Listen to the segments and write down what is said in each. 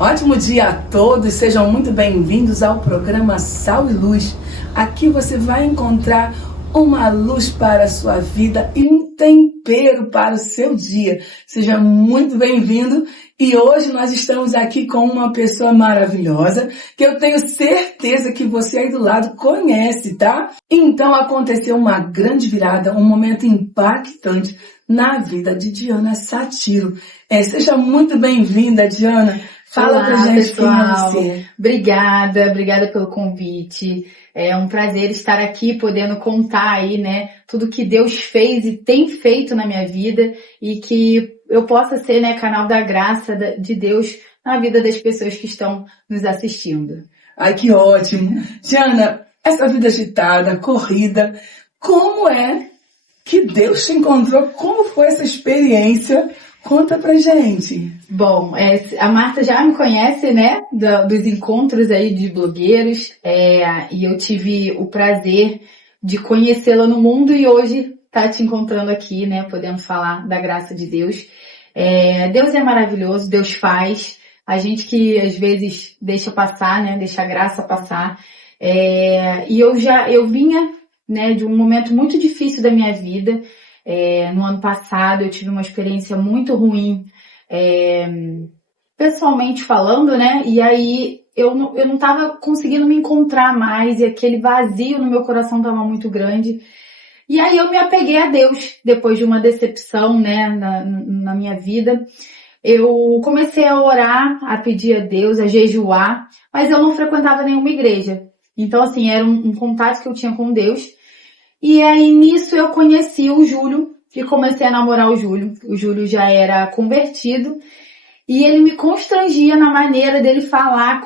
Ótimo dia a todos, sejam muito bem-vindos ao programa Sal e Luz. Aqui você vai encontrar uma luz para a sua vida e um tempero para o seu dia. Seja muito bem-vindo e hoje nós estamos aqui com uma pessoa maravilhosa que eu tenho certeza que você aí do lado conhece, tá? Então aconteceu uma grande virada, um momento impactante na vida de Diana Satiro. Seja muito bem-vinda, Diana. Fala pra gente, pessoal. Quem é você. Obrigada pelo convite. É um prazer estar aqui podendo contar aí, né, tudo que Deus fez e tem feito na minha vida e que eu possa ser, né, canal da graça de Deus na vida das pessoas que estão nos assistindo. Ai, que ótimo. Diana, essa vida agitada, corrida, como é que Deus te encontrou? Como foi essa experiência? Conta pra gente. Bom, a Marta já me conhece, né, dos encontros aí de blogueiros, e eu tive o prazer de conhecê-la no mundo e hoje tá te encontrando aqui, né, podendo falar da graça de Deus. Deus é maravilhoso, Deus faz, a gente que às vezes deixa passar, né, deixa a graça passar, e eu vinha, né, de um momento muito difícil da minha vida. No ano passado eu tive uma experiência muito ruim, pessoalmente falando, né? E aí eu não estava conseguindo me encontrar mais e aquele vazio no meu coração estava muito grande. E aí eu me apeguei a Deus depois de uma decepção, né, na minha vida. Eu comecei a orar, a pedir a Deus, a jejuar, mas eu não frequentava nenhuma igreja. Então, assim, era um contato que eu tinha com Deus. E aí, nisso, eu conheci o Júlio e comecei a namorar o Júlio. O Júlio já era convertido e ele me constrangia na maneira dele falar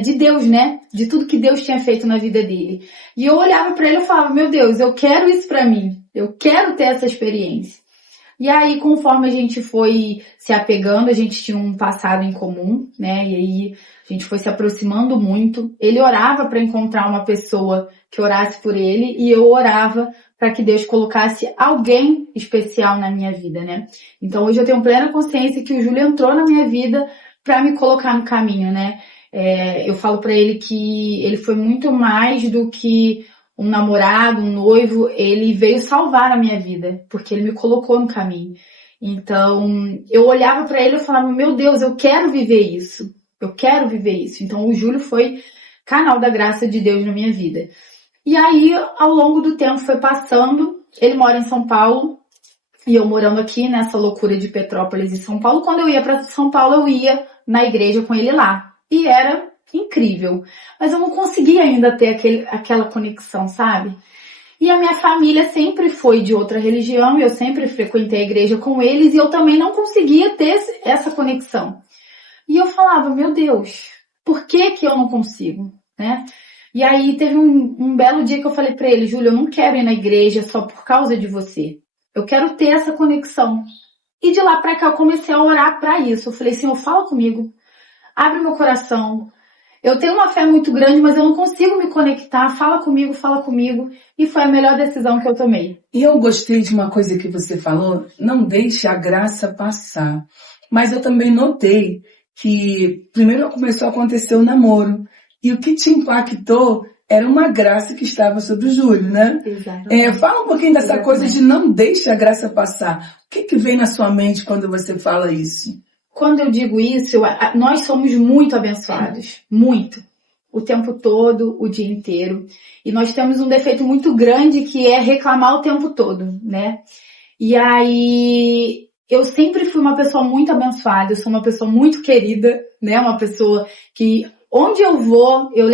de Deus, né? De tudo que Deus tinha feito na vida dele. E eu olhava pra ele e falava, meu Deus, eu quero isso pra mim. Eu quero ter essa experiência. E aí, conforme a gente foi se apegando, a gente tinha um passado em comum, né? E aí a gente foi se aproximando muito. Ele orava para encontrar uma pessoa que orasse por ele e eu orava para que Deus colocasse alguém especial na minha vida, né? Então hoje eu tenho plena consciência que o Júlio entrou na minha vida para me colocar no caminho, né? Eu falo para ele que ele foi muito mais do que um namorado, um noivo, ele veio salvar a minha vida, porque ele me colocou no caminho. Então, eu olhava para ele e falava, meu Deus, eu quero viver isso. Eu quero viver isso. Então, o Júlio foi canal da graça de Deus na minha vida. E aí, ao longo do tempo foi passando, ele mora em São Paulo, e eu morando aqui nessa loucura de Petrópolis e São Paulo. Quando eu ia para São Paulo, eu ia na igreja com ele lá. E era incrível. Mas eu não conseguia ainda ter aquela conexão, sabe? E a minha família sempre foi de outra religião, eu sempre frequentei a igreja com eles e eu também não conseguia ter essa conexão. E eu falava, meu Deus, por que eu não consigo, né? E aí teve um belo dia que eu falei pra ele, Júlio, eu não quero ir na igreja só por causa de você. Eu quero ter essa conexão. E de lá pra cá eu comecei a orar pra isso. Eu falei, Senhor, fala comigo, abre meu coração. Eu tenho uma fé muito grande, mas eu não consigo me conectar. Fala comigo. E foi a melhor decisão que eu tomei. E eu gostei de uma coisa que você falou, não deixe a graça passar. Mas eu também notei que primeiro começou a acontecer o namoro. E o que te impactou era uma graça que estava sobre o Júlio, né? Exatamente. Fala um pouquinho dessa coisa de não deixe a graça passar. O que vem na sua mente quando você fala isso? Quando eu digo isso, nós somos muito abençoados. Muito. O tempo todo, o dia inteiro. E nós temos um defeito muito grande que é reclamar o tempo todo, né? E aí, eu sempre fui uma pessoa muito abençoada. Eu sou uma pessoa muito querida, né? Uma pessoa que, onde eu vou, eu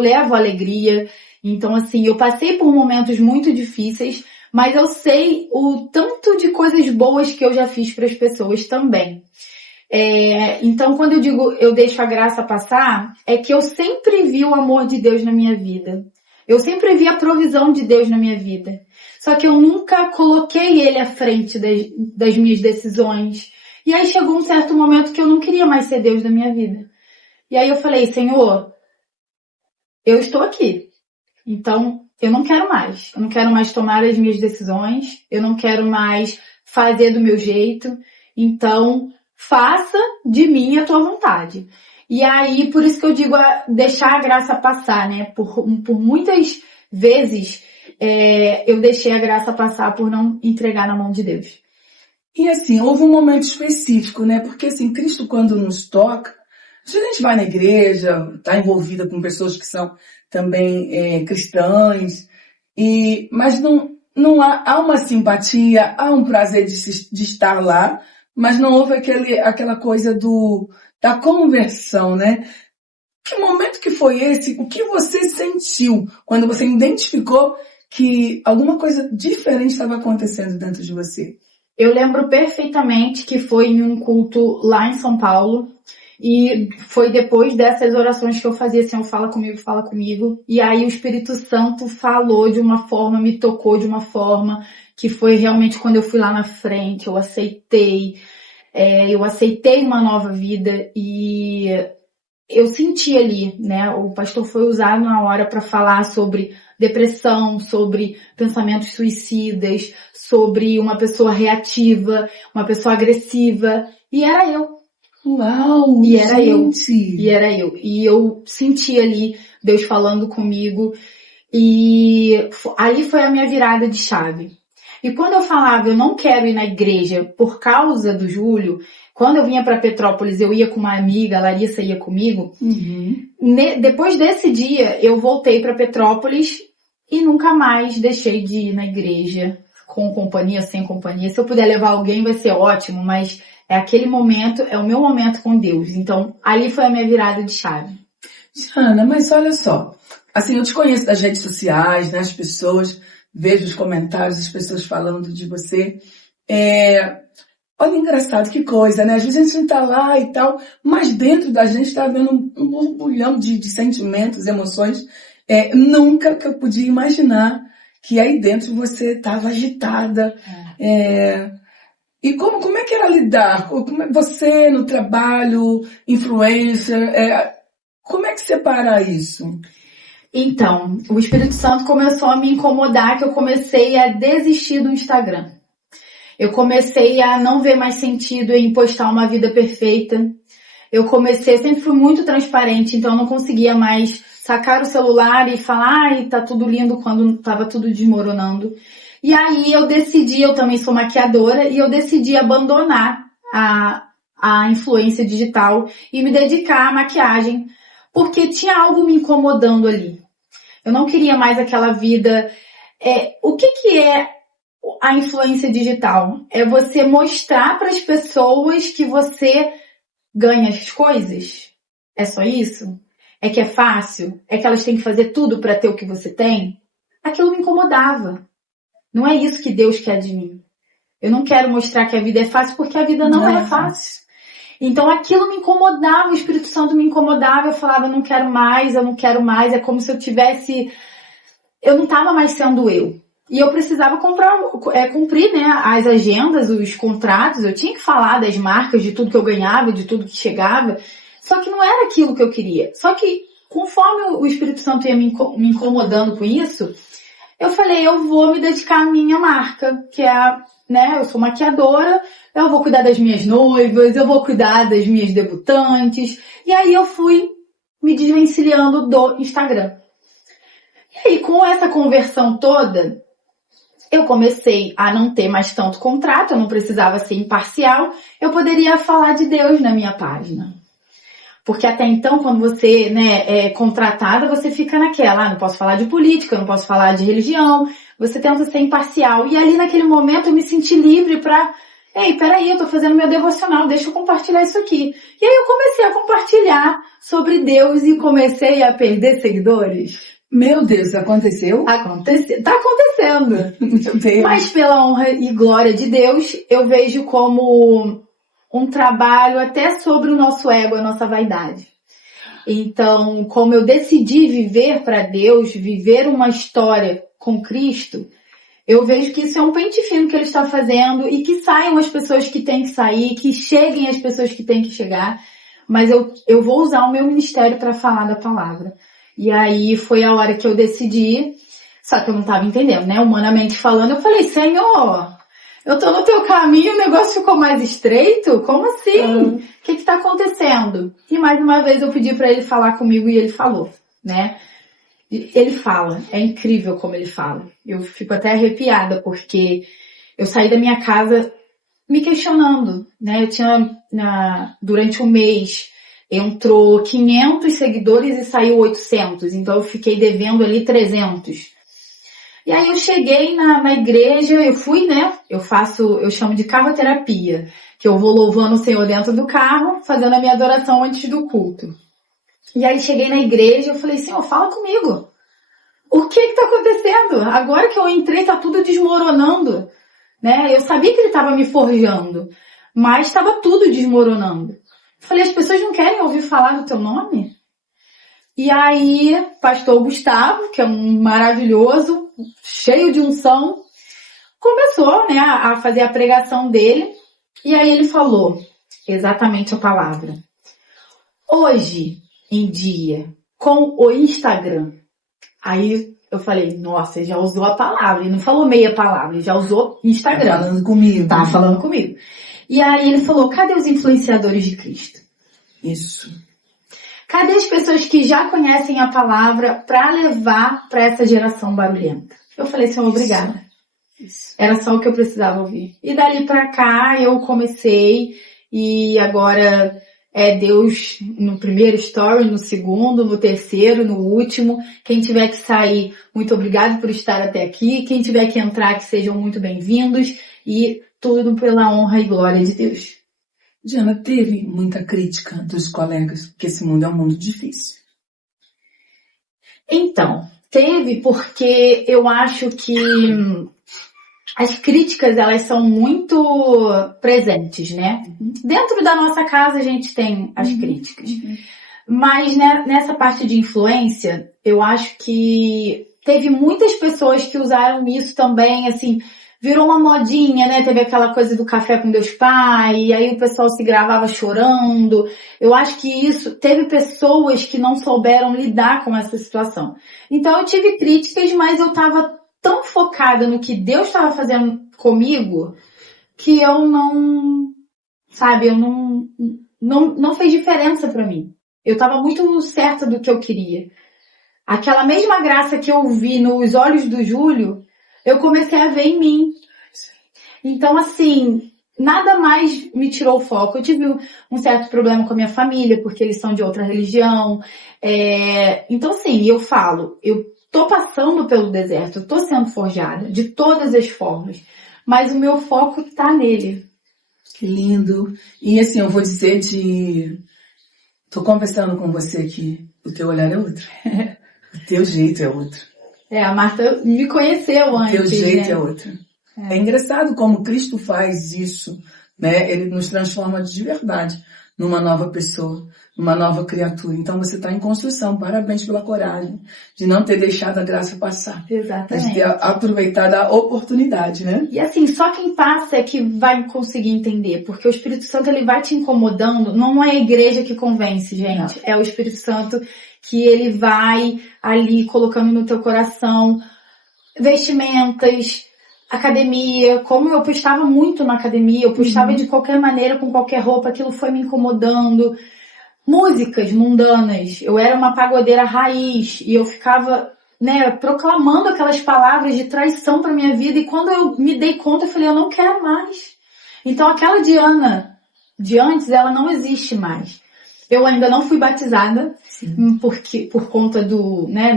levo alegria. Então, assim, eu passei por momentos muito difíceis, mas eu sei o tanto de coisas boas que eu já fiz para as pessoas também. Então, quando eu digo eu deixo a graça passar, é que eu sempre vi o amor de Deus na minha vida. Eu sempre vi a provisão de Deus na minha vida. Só que eu nunca coloquei ele à frente das minhas decisões. E aí chegou um certo momento que eu não queria mais ser Deus da minha vida. E aí eu falei, Senhor, eu estou aqui. Então, eu não quero mais. Eu não quero mais tomar as minhas decisões. Eu não quero mais fazer do meu jeito. Então, faça de mim a tua vontade. E aí, por isso que eu digo deixar a graça passar, né? Por muitas vezes eu deixei a graça passar por não entregar na mão de Deus. E assim, houve um momento específico, né? Porque assim, Cristo quando nos toca, a gente vai na igreja, está envolvida com pessoas que são também cristãs, mas não há uma simpatia, há um prazer de estar lá, mas não houve aquela coisa da conversão, né? Que momento que foi esse? O que você sentiu quando você identificou que alguma coisa diferente estava acontecendo dentro de você? Eu lembro perfeitamente que foi em um culto lá em São Paulo. E foi depois dessas orações que eu fazia, Senhor, fala comigo, fala comigo. E aí o Espírito Santo falou de uma forma, me tocou de uma forma que foi realmente quando eu fui lá na frente, eu aceitei uma nova vida e eu senti ali, né? O pastor foi usado na hora para falar sobre depressão, sobre pensamentos suicidas, sobre uma pessoa reativa, uma pessoa agressiva. E era eu. Uau! E era gente. eu. E eu senti ali Deus falando comigo. E aí foi a minha virada de chave. E quando eu falava, eu não quero ir na igreja por causa do Júlio, quando eu vinha para Petrópolis, eu ia com uma amiga, a Larissa ia comigo. Depois desse dia, eu voltei para Petrópolis e nunca mais deixei de ir na igreja, com companhia, sem companhia. Se eu puder levar alguém, vai ser ótimo, mas aquele momento, é o meu momento com Deus. Então, ali foi a minha virada de chave. Jana, mas olha só, assim, eu te conheço das redes sociais, né, as pessoas, vejo os comentários, as pessoas falando de você. Olha, engraçado, que coisa, né? Às vezes a gente tá lá e tal, mas dentro da gente tá vendo um borbulhão de sentimentos, emoções. Nunca que eu podia imaginar que aí dentro você estava agitada. E como é que era lidar? Você no trabalho, influencer, como é que separa isso? Então, o Espírito Santo começou a me incomodar, que eu comecei a desistir do Instagram. Eu comecei a não ver mais sentido em postar uma vida perfeita. Eu sempre fui muito transparente, então eu não conseguia mais sacar o celular e falar, tá tudo lindo, quando tava tudo desmoronando. E aí eu também sou maquiadora, e eu decidi abandonar a influência digital e me dedicar à maquiagem, porque tinha algo me incomodando ali. Eu não queria mais aquela vida. O que é a influência digital? É você mostrar para as pessoas que você ganha as coisas? É só isso? É que é fácil? É que elas têm que fazer tudo para ter o que você tem? Aquilo me incomodava. Não é isso que Deus quer de mim. Eu não quero mostrar que a vida é fácil, porque a vida não é fácil. Então aquilo me incomodava, o Espírito Santo me incomodava, eu falava, eu não quero mais, é como se eu não estava mais sendo eu. E eu precisava cumprir, né, as agendas, os contratos, eu tinha que falar das marcas, de tudo que eu ganhava, de tudo que chegava, só que não era aquilo que eu queria. Só que conforme o Espírito Santo ia me incomodando com isso, eu falei, eu vou me dedicar à minha marca, que é eu sou maquiadora, eu vou cuidar das minhas noivas, eu vou cuidar das minhas debutantes. E aí eu fui me desvencilhando do Instagram. E aí com essa conversão toda, eu comecei a não ter mais tanto contrato, eu não precisava ser imparcial, eu poderia falar de Deus na minha página. Porque até então, quando você é contratada, você fica naquela, não posso falar de política, não posso falar de religião, você tenta ser imparcial. E ali naquele momento eu me senti livre para, peraí, eu tô fazendo meu devocional, deixa eu compartilhar isso aqui. E aí eu comecei a compartilhar sobre Deus e comecei a perder seguidores. Meu Deus, aconteceu? Tá acontecendo. Meu Deus. Mas pela honra e glória de Deus, eu vejo como um trabalho até sobre o nosso ego, a nossa vaidade. Então, como eu decidi viver para Deus, viver uma história com Cristo, eu vejo que isso é um pente fino que Ele está fazendo e que saiam as pessoas que têm que sair, que cheguem as pessoas que têm que chegar, mas eu vou usar o meu ministério para falar da palavra. E aí foi a hora que eu decidi, só que eu não estava entendendo, né? Humanamente falando, eu falei, Senhor, Eu tô no teu caminho, o negócio ficou mais estreito? Como assim? O que tá acontecendo? E mais uma vez eu pedi pra ele falar comigo e ele falou, né? Ele fala, é incrível como ele fala. Eu fico até arrepiada porque eu saí da minha casa me questionando, né? Eu tinha, durante um mês, entrou 500 seguidores e saiu 800. Então eu fiquei devendo ali 300. E aí eu cheguei na igreja, eu fui, né? Eu chamo de carroterapia, que eu vou louvando o Senhor dentro do carro, fazendo a minha adoração antes do culto. E aí cheguei na igreja, eu falei, Senhor, fala comigo. O que tá acontecendo? Agora que eu entrei, tá tudo desmoronando, né? Eu sabia que ele tava me forjando, mas estava tudo desmoronando. Eu falei, as pessoas não querem ouvir falar do teu nome? E aí, pastor Gustavo, que é um maravilhoso, cheio de unção, começou, né, a fazer a pregação dele. E aí ele falou exatamente a palavra. Hoje em dia, com o Instagram. Aí eu falei, nossa, ele já usou a palavra. Ele não falou meia palavra, ele já usou Instagram. Tá falando comigo. Tá falando comigo. E aí ele falou, cadê os influenciadores de Cristo? Isso. Cadê as pessoas que já conhecem a palavra para levar para essa geração barulhenta? Eu falei, Senhor, obrigada. Isso. Era só o que eu precisava ouvir. E dali para cá eu comecei e agora é Deus no primeiro story, no segundo, no terceiro, no último. Quem tiver que sair, muito obrigado por estar até aqui. Quem tiver que entrar, que sejam muito bem-vindos. E tudo pela honra e glória de Deus. Diana, teve muita crítica dos colegas, porque esse mundo é um mundo difícil. Então, teve porque eu acho que as críticas, elas são muito presentes, né? Dentro da nossa casa a gente tem as críticas. Mas né, nessa parte de influência, eu acho que teve muitas pessoas que usaram isso também, assim, virou uma modinha, né? Teve aquela coisa do café com Deus Pai, e aí o pessoal se gravava chorando. Eu acho que isso, teve pessoas que não souberam lidar com essa situação. Então eu tive críticas, mas eu tava tão focada no que Deus estava fazendo comigo, que eu não, sabe, eu não fez diferença pra mim. Eu tava muito certa do que eu queria. Aquela mesma graça que eu vi nos olhos do Júlio, eu comecei a ver em mim. Então, assim, nada mais me tirou o foco. Eu tive um certo problema com a minha família, porque eles são de outra religião. Então, assim, eu falo, eu tô passando pelo deserto, eu tô sendo forjada de todas as formas, mas o meu foco tá nele. Que lindo. E assim, eu vou dizer tô conversando com você que o teu olhar é outro. O teu jeito é outro. A Marta me conheceu antes, o teu jeito né? é outro. É engraçado como Cristo faz isso, né? Ele nos transforma de verdade numa nova pessoa, numa nova criatura. Então você está em construção. Parabéns pela coragem de não ter deixado a graça passar. Exatamente. De ter aproveitado a oportunidade, né? E assim, só quem passa é que vai conseguir entender, porque o Espírito Santo ele vai te incomodando. Não é a igreja que convence, gente. Não. É o Espírito Santo que ele vai ali colocando no teu coração vestimentas, academia. Como eu postava muito na academia, eu postava de qualquer maneira, com qualquer roupa, aquilo foi me incomodando. Músicas mundanas. Eu era uma pagodeira raiz e eu ficava, né, proclamando aquelas palavras de traição para minha vida, e quando eu me dei conta, eu falei, eu não quero mais. Então aquela Diana de antes, ela não existe mais. Eu ainda não fui batizada, porque, por conta do, né,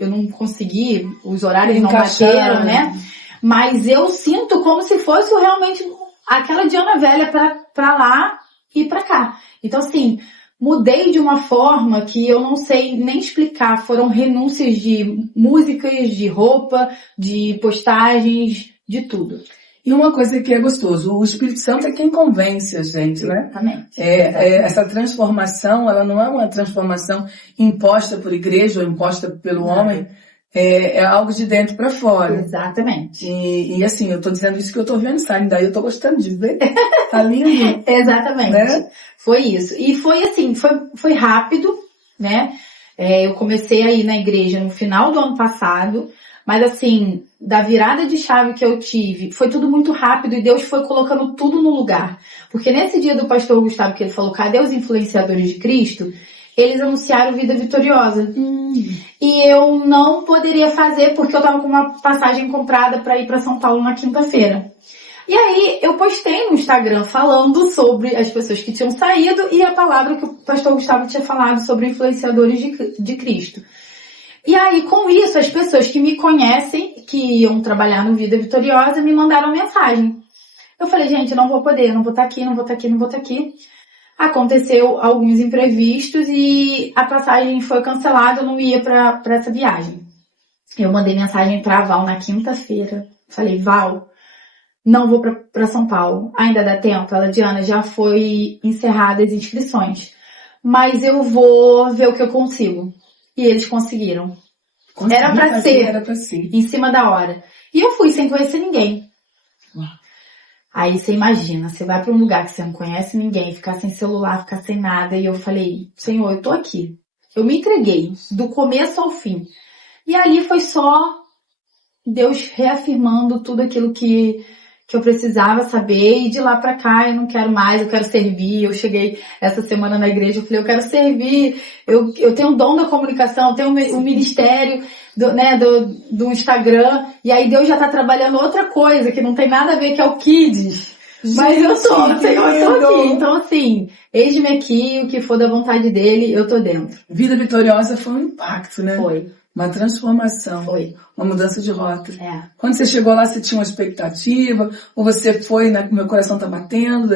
eu não consegui, os horários não bateram, né? Mas eu sinto como se fosse realmente aquela Diana velha pra lá e pra cá. Então, assim, mudei de uma forma que eu não sei nem explicar. Foram renúncias de músicas, de roupa, de postagens, de tudo. E uma coisa que é gostoso, o Espírito Santo é quem convence a gente, né? Exatamente. Essa transformação, ela não é uma transformação imposta por igreja ou imposta pelo homem, é algo de dentro para fora. Exatamente. E assim, eu tô dizendo isso que eu tô vendo saindo daí, eu tô gostando de ver. Tá lindo. Exatamente. Né? Foi isso. E foi assim, foi rápido, né? Eu comecei a ir na igreja no final do ano passado, Mas assim, da virada de chave que eu tive, foi tudo muito rápido e Deus foi colocando tudo no lugar. Porque nesse dia do pastor Gustavo que ele falou, cadê os influenciadores de Cristo? Eles anunciaram Vida Vitoriosa. E eu não poderia fazer porque eu tava com uma passagem comprada para ir para São Paulo na quinta-feira. E aí eu postei no Instagram falando sobre as pessoas que tinham saído e a palavra que o pastor Gustavo tinha falado sobre influenciadores de Cristo. E aí com isso as pessoas que me conhecem, que iam trabalhar no Vida Vitoriosa, me mandaram mensagem. Eu falei, gente, eu não vou poder, não vou estar aqui, não vou estar aqui, não vou estar aqui. Aconteceu alguns imprevistos e a passagem foi cancelada, eu não ia para essa viagem. Eu mandei mensagem para a Val na quinta-feira. Falei, Val, não vou para São Paulo. Ainda dá tempo? Ela, Diana, já foi encerrada as inscrições. Mas eu vou ver o que eu consigo. E eles conseguiram. Era para ser. Em cima da hora. E eu fui sem conhecer ninguém. Aí você imagina, você vai para um lugar que você não conhece ninguém, ficar sem celular, ficar sem nada. E eu falei, Senhor, eu tô aqui. Eu me entreguei, do começo ao fim. E ali foi só Deus reafirmando tudo aquilo que eu precisava saber. E de lá pra cá eu não quero mais, eu quero servir. Eu cheguei essa semana na igreja, eu falei, eu quero servir. Eu tenho o dom da comunicação, eu tenho o ministério do Instagram. E aí Deus já tá trabalhando outra coisa que não tem nada a ver, que é o Kids. Mas eu tô aqui. Então assim, eis-me aqui, o que for da vontade dele, eu tô dentro. Vida Vitoriosa foi um impacto, né? Foi. Uma transformação. Foi. Uma mudança de rota. É. Quando você chegou lá, você tinha uma expectativa? Ou você foi, né, meu coração tá batendo?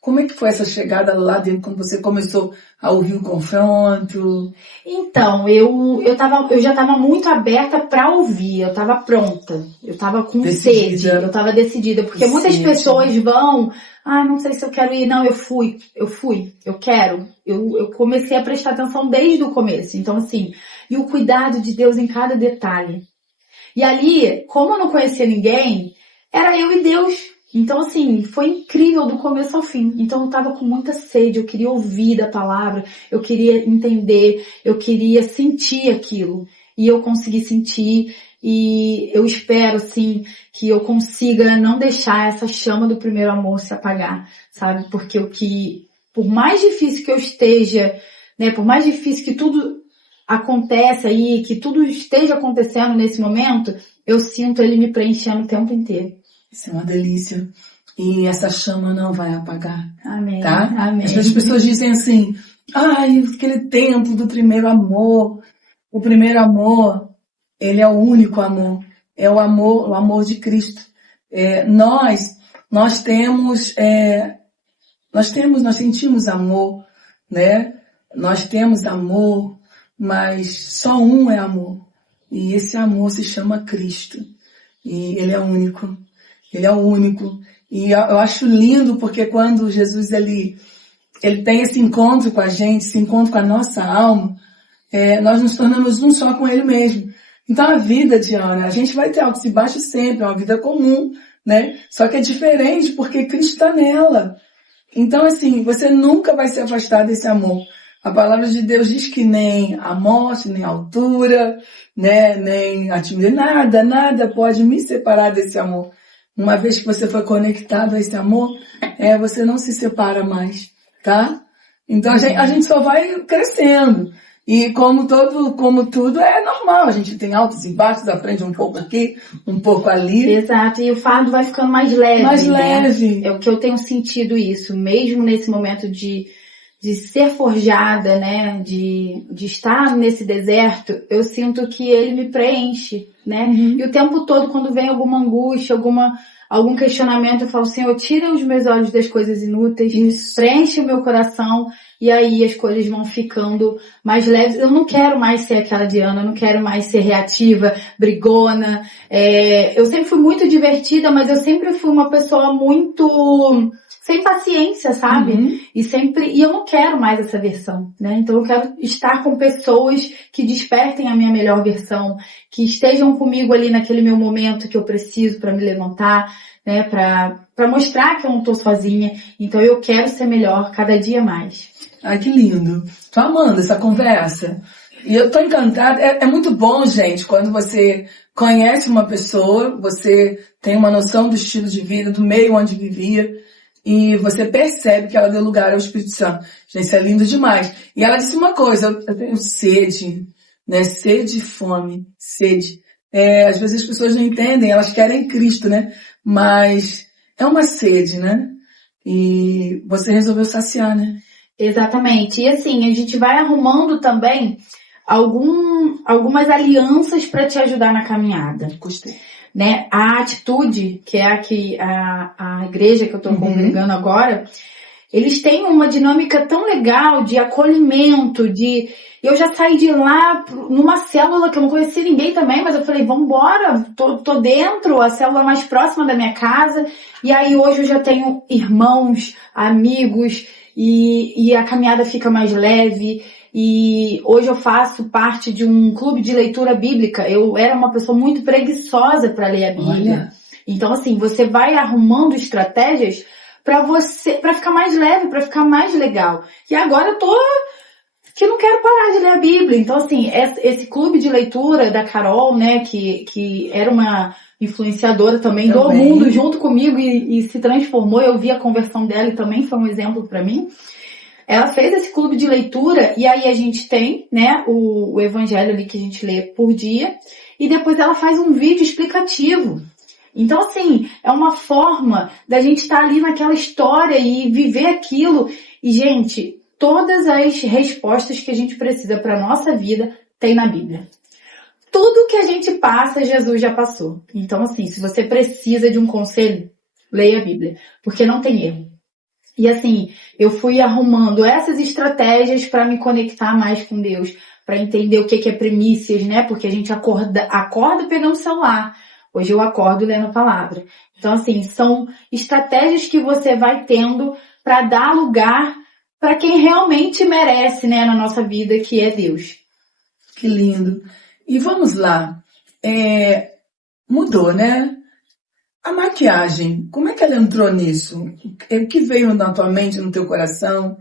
Como é que foi essa chegada lá dentro, quando você começou a ouvir o confronto? Então, eu já tava muito aberta para ouvir, eu tava pronta, eu tava com sede, eu tava decidida, porque muitas pessoas vão, não sei se eu quero ir, não, eu quero, eu comecei a prestar atenção desde o começo, então assim, e o cuidado de Deus em cada detalhe. E ali, como eu não conhecia ninguém, era eu e Deus. Então, assim, foi incrível do começo ao fim. Então, eu tava com muita sede, eu queria ouvir da palavra, eu queria entender, eu queria sentir aquilo. E eu consegui sentir, e eu espero, assim, que eu consiga não deixar essa chama do primeiro amor se apagar, sabe? Porque por mais difícil que eu esteja, né, por mais difícil que tudo acontece aí, que tudo esteja acontecendo nesse momento, eu sinto ele me preenchendo o tempo inteiro. Isso é uma delícia. E essa chama não vai apagar. Amém. Tá? Amém. As pessoas dizem assim, aquele tempo do primeiro amor. O primeiro amor, ele é o único amor. É o amor de Cristo. Nós sentimos amor, né? Nós temos amor, mas só um é amor. E esse amor se chama Cristo. E ele é único. Ele é o único. E eu acho lindo porque quando Jesus ele tem esse encontro com a gente, esse encontro com a nossa alma, nós nos tornamos um só com ele mesmo. Então a vida, Diana, a gente vai ter altos e baixos sempre, é uma vida comum, né? Só que é diferente porque Cristo está nela. Então assim, você nunca vai se afastar desse amor. A palavra de Deus diz que nem a morte, nem a altura, né, nem a timidez, nada pode me separar desse amor. Uma vez que você foi conectado a esse amor, você não se separa mais, tá? Então a gente só vai crescendo. E como tudo é normal, a gente tem altos e baixos, aprende um pouco aqui, um pouco ali. Exato, e o fardo vai ficando mais leve. Mais leve. É o que eu tenho sentido isso, mesmo nesse momento de ser forjada, né, de estar nesse deserto, eu sinto que ele me preenche, né? Uhum. E o tempo todo, quando vem alguma angústia, algum questionamento, eu falo, Senhor, tira os meus olhos das coisas inúteis, preenche o meu coração, e aí as coisas vão ficando mais leves. Eu não quero mais ser aquela Diana, eu não quero mais ser reativa, brigona. Eu sempre fui muito divertida, mas eu sempre fui uma pessoa muito sem paciência, sabe? Uhum. E eu não quero mais essa versão, né? Então eu quero estar com pessoas que despertem a minha melhor versão, que estejam comigo ali naquele meu momento que eu preciso para me levantar, né? Para mostrar que eu não tô sozinha. Então eu quero ser melhor cada dia mais. Ai, que lindo. Tô amando essa conversa. E eu tô encantada. É muito bom, gente, quando você conhece uma pessoa, você tem uma noção do estilo de vida, do meio onde vivia, e você percebe que ela deu lugar ao Espírito Santo. Gente, isso é lindo demais. E ela disse uma coisa, eu tenho sede, né? Sede e fome. Sede. Às vezes as pessoas não entendem, elas querem Cristo, né? Mas é uma sede, né? E você resolveu saciar, né? Exatamente. E assim, a gente vai arrumando também algumas alianças para te ajudar na caminhada. Gostei. Né? A Atitude, que é a igreja que eu estou congregando agora, eles têm uma dinâmica tão legal de acolhimento, eu já saí de lá numa célula que eu não conhecia ninguém também, mas eu falei, vambora, tô dentro, a célula mais próxima da minha casa, e aí hoje eu já tenho irmãos, amigos, e a caminhada fica mais leve, e hoje eu faço parte de um clube de leitura bíblica. Eu era uma pessoa muito preguiçosa para ler a Bíblia. Olha. Então assim, você vai arrumando estratégias para ficar mais leve, para ficar mais legal. E agora eu tô que não quero parar de ler a Bíblia. Então assim, esse clube de leitura da Carol, né, que era uma influenciadora também do mundo junto comigo e se transformou. Eu vi a conversão dela e também foi um exemplo para mim. Ela fez esse clube de leitura e aí a gente tem, né, o evangelho ali que a gente lê por dia e depois ela faz um vídeo explicativo. Então, assim, é uma forma da gente estar ali naquela história e viver aquilo. E, gente, todas as respostas que a gente precisa para a nossa vida tem na Bíblia. Tudo que a gente passa, Jesus já passou. Então, assim, se você precisa de um conselho, leia a Bíblia, porque não tem erro. E assim, eu fui arrumando essas estratégias para me conectar mais com Deus, para entender o que é primícias, né? Porque a gente acorda pegando o celular. Hoje eu acordo lendo a palavra. Então, assim, são estratégias que você vai tendo para dar lugar para quem realmente merece, né, na nossa vida, que é Deus. Que lindo. E vamos lá. Mudou, né? A maquiagem, como é que ela entrou nisso? O que veio na tua mente, no teu coração?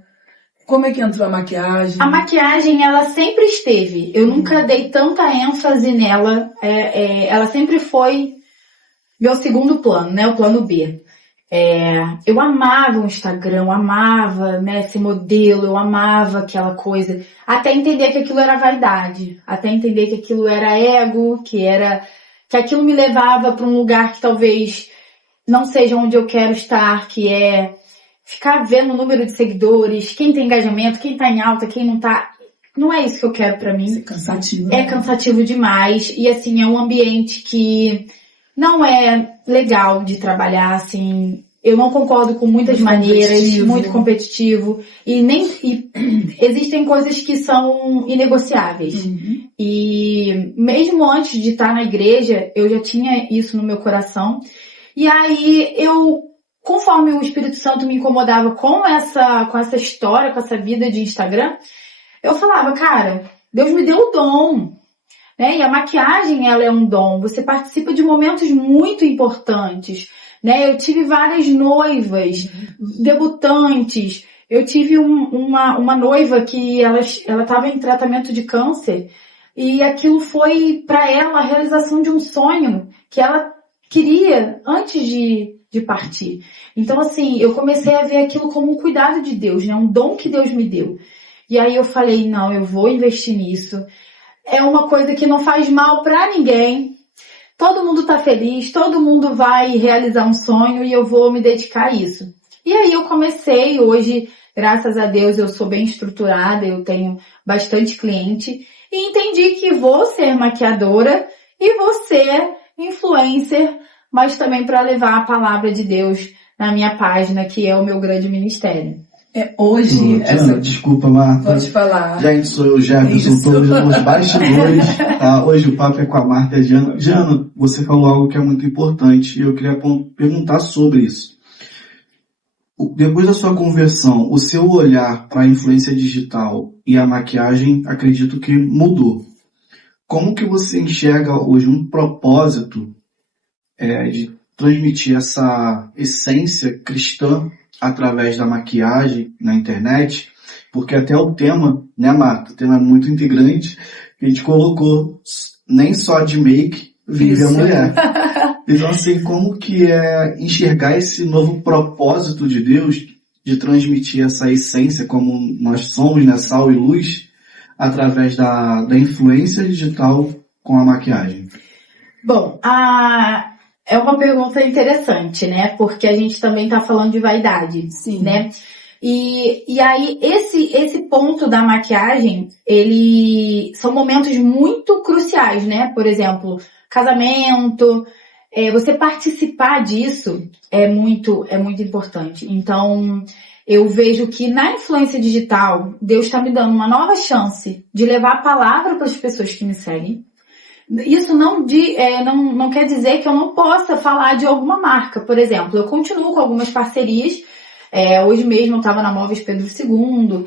Como é que entrou a maquiagem? A maquiagem, ela sempre esteve. Eu nunca dei tanta ênfase nela. Ela sempre foi meu segundo plano, né? O plano B. Eu amava o Instagram, eu amava, né, ser modelo, eu amava aquela coisa. Até entender que aquilo era vaidade. Até entender que aquilo era ego, que aquilo me levava para um lugar que talvez não seja onde eu quero estar, que é ficar vendo o número de seguidores, quem tem engajamento, quem tá em alta, quem não tá. Não é isso que eu quero pra mim. É cansativo. É cansativo demais. E assim, é um ambiente que não é legal de trabalhar, assim. Eu não concordo com muitas maneiras, muito competitivo. E existem coisas que são inegociáveis. E mesmo antes de estar na igreja, eu já tinha isso no meu coração. E aí conforme o Espírito Santo me incomodava com essa história, com essa vida de Instagram, eu falava, cara, Deus me deu o dom, né? E a maquiagem, ela é um dom. Você participa de momentos muito importantes, né? Eu tive várias noivas, debutantes. Eu tive uma noiva que ela estava em tratamento de câncer e aquilo foi para ela a realização de um sonho que ela queria antes de partir. Então, assim, eu comecei a ver aquilo como um cuidado de Deus, né? Um dom que Deus me deu. E aí eu falei, não, eu vou investir nisso. É uma coisa que não faz mal pra ninguém. Todo mundo tá feliz, todo mundo vai realizar um sonho e eu vou me dedicar a isso. E aí eu comecei, hoje, graças a Deus, eu sou bem estruturada, eu tenho bastante cliente e entendi que vou ser maquiadora e vou ser influencer, mas também para levar a palavra de Deus na minha página, que é o meu grande ministério. Hoje... Desculpa, Marta. Pode falar. Gente, sou eu, Jefferson, estou nos bastidores. Tá? Hoje o papo é com a Marta e a Diana. Diana, você falou algo que é muito importante e eu queria perguntar sobre isso. Depois da sua conversão, o seu olhar para a influência digital e a maquiagem, acredito que mudou. Como que você enxerga hoje um propósito de transmitir essa essência cristã através da maquiagem na internet Porque até o tema, né, Marta? O tema é muito integrante, que a gente colocou nem só de make vive a mulher. Então, assim, como que é enxergar esse novo propósito de Deus de transmitir essa essência, como nós somos, né, sal e luz, através da influência digital com a maquiagem? Bom, é uma pergunta interessante, né? Porque a gente também está falando de vaidade, Sim. né? E aí, esse ponto da maquiagem, são momentos muito cruciais, né? Por exemplo, casamento, você participar disso é muito importante. Então, eu vejo que na influência digital, Deus está me dando uma nova chance de levar a palavra para as pessoas que me seguem. Isso não quer dizer que eu não possa falar de alguma marca. Por exemplo, eu continuo com algumas parcerias. Hoje mesmo eu estava na Móveis Pedro II.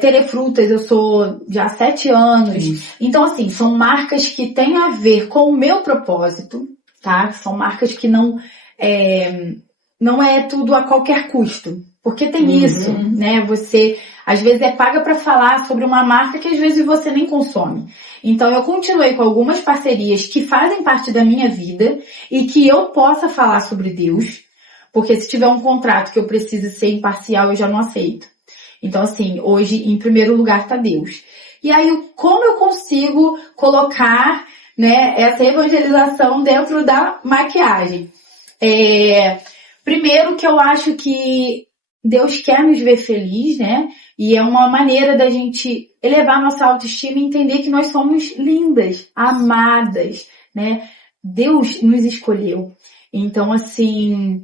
Terefrutas eu sou já há 7 anos. Sim. Então, assim, são marcas que têm a ver com o meu propósito, tá? São marcas que não é tudo a qualquer custo. Porque tem isso, né? Você, às vezes, paga para falar sobre uma marca que às vezes você nem consome. Então, eu continuei com algumas parcerias que fazem parte da minha vida e que eu possa falar sobre Deus. Porque se tiver um contrato que eu precise ser imparcial, eu já não aceito. Então, assim, hoje, em primeiro lugar, está Deus. E aí, como eu consigo colocar, né, essa evangelização dentro da maquiagem? Primeiro que eu acho que Deus quer nos ver felizes, né? E é uma maneira da gente elevar nossa autoestima e entender que nós somos lindas, amadas, né? Deus nos escolheu. Então, assim,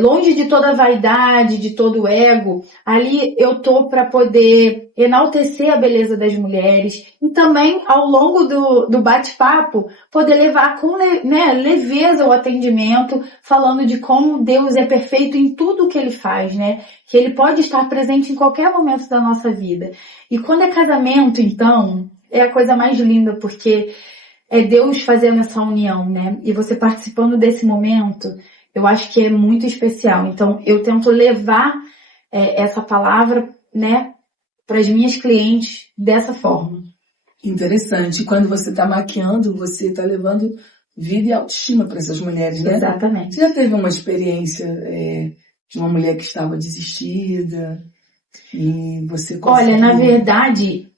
longe de toda a vaidade, de todo o ego, ali eu tô para poder enaltecer a beleza das mulheres e também, ao longo do bate-papo, poder levar com leveza o atendimento, falando de como Deus é perfeito em tudo que Ele faz, né? Que Ele pode estar presente em qualquer momento da nossa vida. E quando é casamento, então, é a coisa mais linda, porque é Deus fazendo essa união, né? E você participando desse momento, eu acho que é muito especial. Então, eu tento levar essa palavra, né, para as minhas clientes dessa forma. Interessante. Quando você está maquiando, você está levando vida e autoestima para essas mulheres, né? Exatamente. Você já teve uma experiência de uma mulher que estava desistida e você conseguiu? Olha, na verdade,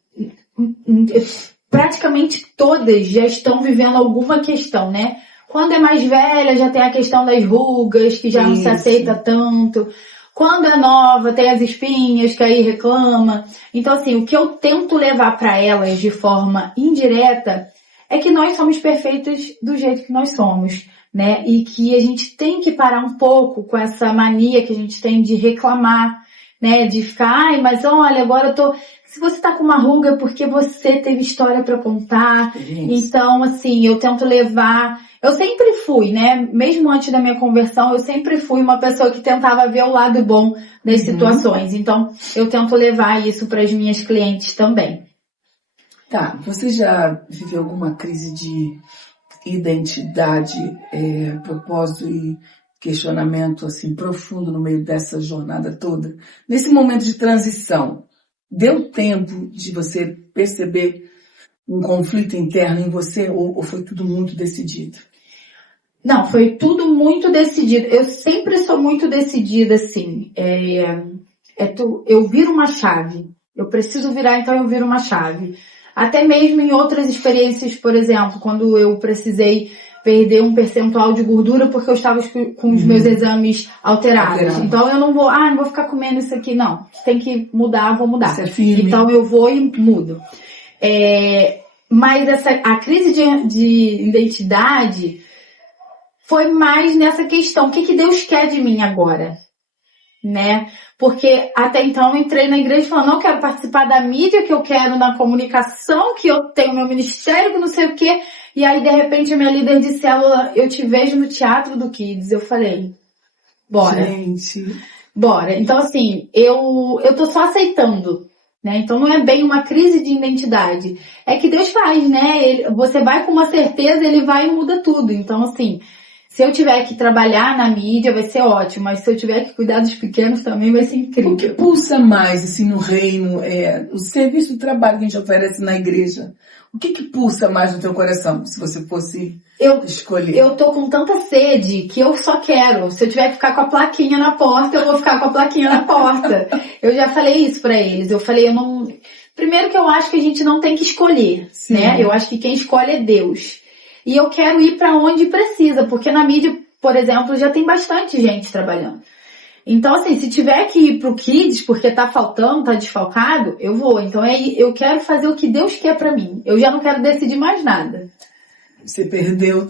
praticamente todas já estão vivendo alguma questão, né? Quando é mais velha, já tem a questão das rugas, que já não se aceita tanto. Quando é nova, tem as espinhas, que aí reclama. Então, assim, o que eu tento levar para elas de forma indireta é que nós somos perfeitos do jeito que nós somos, né? E que a gente tem que parar um pouco com essa mania que a gente tem de reclamar, né? De ficar, mas olha, agora eu tô... Se você tá com uma ruga é porque você teve história para contar. Então, assim, eu tento levar... Eu sempre fui, né? Mesmo antes da minha conversão, eu sempre fui uma pessoa que tentava ver o lado bom das situações. Então, eu tento levar isso para as minhas clientes também. Tá, você já viveu alguma crise de identidade, propósito e questionamento assim profundo no meio dessa jornada toda? Nesse momento de transição, deu tempo de você perceber um conflito interno em você ou foi tudo muito decidido? Não, foi tudo muito decidido. Eu sempre sou muito decidida, assim. Eu viro uma chave. Eu preciso virar, então eu viro uma chave. Até mesmo em outras experiências, por exemplo, quando eu precisei perder um percentual de gordura porque eu estava com os meus exames alterados. Então eu não vou ficar comendo isso aqui, não. Tem que mudar, vou mudar. Isso é firme. Então eu vou e mudo. Mas a crise de identidade foi mais nessa questão. O que Deus quer de mim agora? Né? Porque até então eu entrei na igreja falando, não quero participar da mídia, que eu quero na comunicação, que eu tenho meu ministério, que não sei o quê. E aí, de repente, a minha líder de célula, eu te vejo no Teatro do Kids. Eu falei, bora. Gente. Bora. Então, assim, eu tô só aceitando. Né? Então não é bem uma crise de identidade. É que Deus faz, né? Você vai com uma certeza, Ele vai e muda tudo. Então, assim, Se eu tiver que trabalhar na mídia, vai ser ótimo, mas se eu tiver que cuidar dos pequenos também vai ser incrível. O que pulsa mais, assim, no reino, o serviço do trabalho que a gente oferece na igreja? O que pulsa mais no teu coração, se você fosse escolher? Eu tô com tanta sede que eu só quero. Se eu tiver que ficar com a plaquinha na porta, eu vou ficar com a plaquinha na porta. Eu já falei isso pra eles. Eu falei, primeiro que eu acho que a gente não tem que escolher, né? Eu acho que quem escolhe é Deus. E eu quero ir pra onde precisa, porque na mídia, por exemplo, já tem bastante gente trabalhando. Então, assim, se tiver que ir pro Kids porque tá faltando, tá desfalcado, eu vou. Então, eu quero fazer o que Deus quer pra mim. Eu já não quero decidir mais nada. Você perdeu.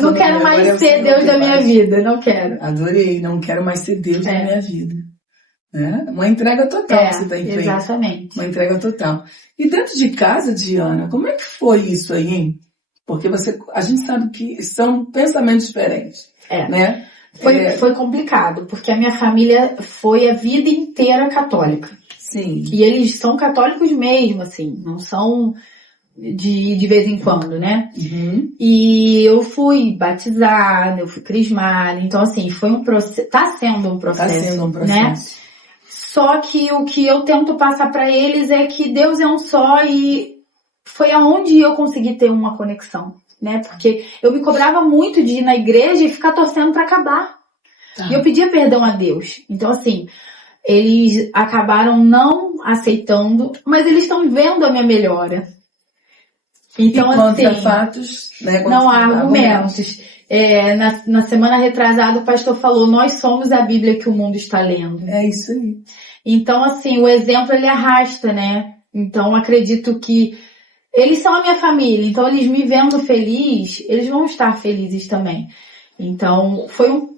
Não quero mais ser Deus da minha vida, não quero. Adorei, não quero mais ser Deus da minha vida. Uma entrega total você tem feito. Exatamente. Uma entrega total. E dentro de casa, Diana, como é que foi isso aí, hein? Porque a gente sabe que são pensamentos diferentes, né? Foi complicado, porque a minha família foi a vida inteira católica. Sim. E eles são católicos mesmo, assim, não são de vez em quando, né? Uhum. E eu fui batizada, eu fui crismada, então assim, foi um processo, tá sendo um processo, né? Só que o que eu tento passar para eles é que Deus é um só e foi aonde eu consegui ter uma conexão, né? Porque eu me cobrava muito de ir na igreja e ficar torcendo para acabar. E eu pedia perdão a Deus. Então assim, eles acabaram não aceitando, mas eles estão vendo a minha melhora. Então, e contra assim, fatos, né? Não há argumentos. Na semana retrasada o pastor falou, nós somos a Bíblia que o mundo está lendo. É isso aí. Então, assim, o exemplo ele arrasta, né? Então, acredito que eles são a minha família, então eles me vendo feliz, eles vão estar felizes também. Então,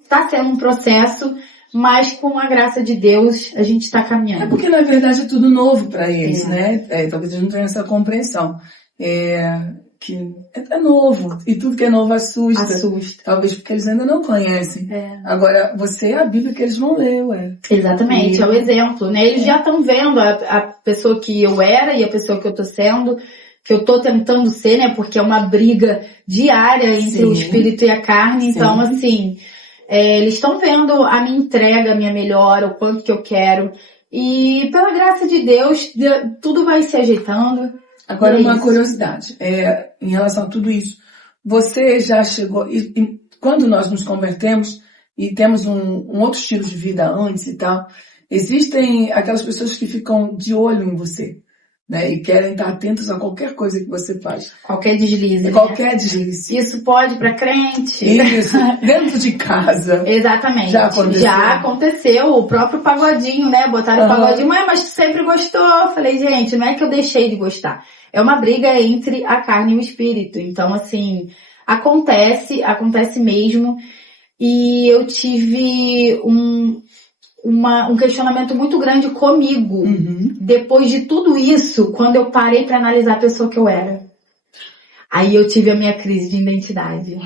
tá sendo um processo, mas com a graça de Deus a gente está caminhando. É porque na verdade é tudo novo para eles, né? Talvez eles não tenham essa compreensão. Que é novo, e tudo que é novo assusta. Talvez porque eles ainda não conhecem. Agora, você é a Bíblia que eles vão ler, ué. Exatamente, é o exemplo, né? Eles já estão vendo a pessoa que eu era e a pessoa que eu tô sendo, que eu tô tentando ser, né? Porque é uma briga diária entre o espírito e a carne. Então, assim, eles estão vendo a minha entrega, a minha melhora, o quanto que eu quero. E pela graça de Deus, tudo vai se ajeitando. Agora, uma curiosidade, em relação a tudo isso, você já chegou, e quando nós nos convertemos e temos um outro estilo de vida antes e tal, existem aquelas pessoas que ficam de olho em você, né, e querem estar atentos a qualquer coisa que você faz. Qualquer deslize. Qualquer deslize. Isso pode para crente. Isso, dentro de casa. Exatamente. Já aconteceu. O próprio pagodinho, né? Botaram o pagodinho, mas tu sempre gostou. Eu falei, gente, não é que eu deixei de gostar. É uma briga entre a carne e o espírito. Então, assim, acontece mesmo. E eu tive um questionamento muito grande comigo. Depois de tudo isso, quando eu parei para analisar a pessoa que eu era. Aí eu tive a minha crise de identidade.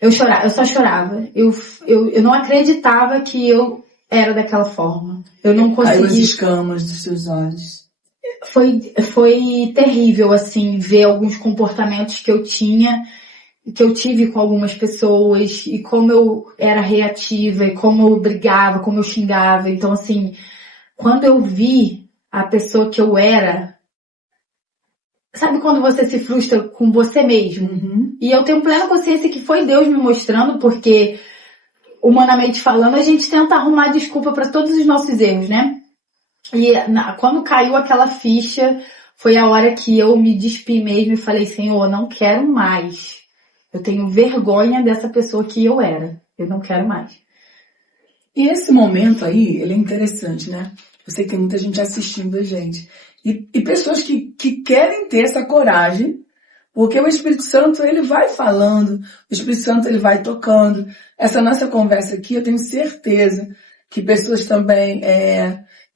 Eu só chorava. Eu não acreditava que eu era daquela forma. Eu não conseguia. Aí as escamas dos seus olhos. Foi terrível, assim, ver alguns comportamentos que eu tive com algumas pessoas e como eu era reativa e como eu brigava, como eu xingava. Então, assim, quando eu vi a pessoa que eu era, sabe quando você se frustra com você mesmo? E eu tenho plena consciência que foi Deus me mostrando, porque, humanamente falando, a gente tenta arrumar desculpa para todos os nossos erros, né? E quando caiu aquela ficha, foi a hora que eu me despi mesmo e falei, Senhor, não quero mais. Eu tenho vergonha dessa pessoa que eu era. Eu não quero mais. E esse momento aí, ele é interessante, né? Eu sei que tem muita gente assistindo a gente. E pessoas que querem ter essa coragem, porque o Espírito Santo, ele vai falando, o Espírito Santo, ele vai tocando. Essa nossa conversa aqui, eu tenho certeza que pessoas também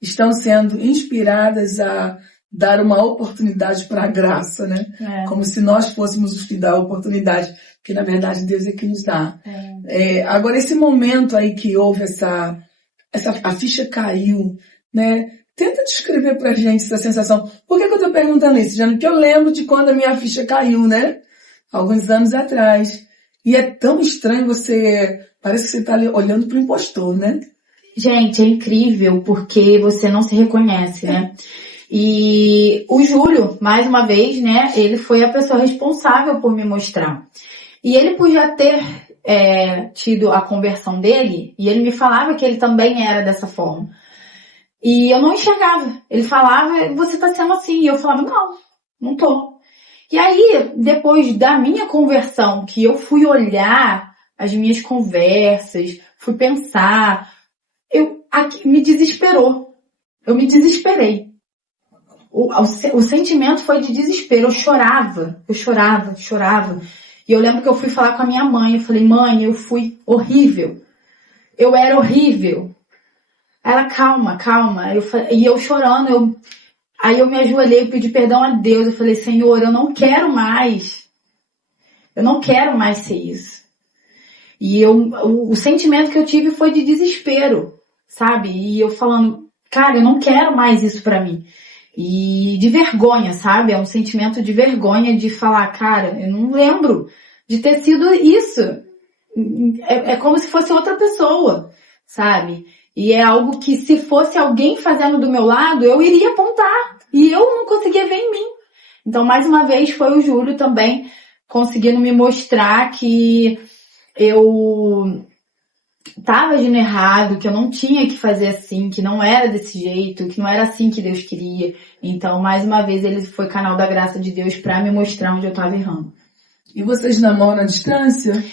estão sendo inspiradas a dar uma oportunidade para a graça, né? Como se nós fôssemos os que dão a oportunidade, porque na verdade Deus é que nos dá. Agora, esse momento aí que houve a ficha caiu, né? Tenta descrever pra gente essa sensação. Por que eu tô perguntando isso, Jana? Porque eu lembro de quando a minha ficha caiu, né? Alguns anos atrás. E é tão estranho parece que você está olhando para o impostor, né? Gente, é incrível porque você não se reconhece, né? E o Júlio, mais uma vez, né? Ele foi a pessoa responsável por me mostrar. E ele podia ter tido a conversão dele, e ele me falava que ele também era dessa forma. E eu não enxergava. Ele falava, você tá sendo assim. E eu falava, não tô. E aí, depois da minha conversão, que eu fui olhar as minhas conversas, fui pensar, me desesperou. Eu me desesperei. O sentimento foi de desespero. Eu chorava. E eu lembro que eu fui falar com a minha mãe. Eu falei, mãe, eu fui horrível. Eu era horrível. Ela, calma. E eu chorando, aí eu me ajoelhei e pedi perdão a Deus. Eu falei, Senhor, eu não quero mais ser isso. E o sentimento que eu tive foi de desespero, sabe? E eu falando, cara, eu não quero mais isso pra mim. E de vergonha, sabe? É um sentimento de vergonha de falar, cara, eu não lembro de ter sido isso. É como se fosse outra pessoa, sabe? E é algo que se fosse alguém fazendo do meu lado, eu iria apontar. E eu não conseguia ver em mim. Então, mais uma vez, foi o Júlio também conseguindo me mostrar que eu estava agindo errado, que eu não tinha que fazer assim, que não era desse jeito, que não era assim que Deus queria. Então, mais uma vez, ele foi canal da graça de Deus para me mostrar onde eu estava errando. E vocês namoram à distância?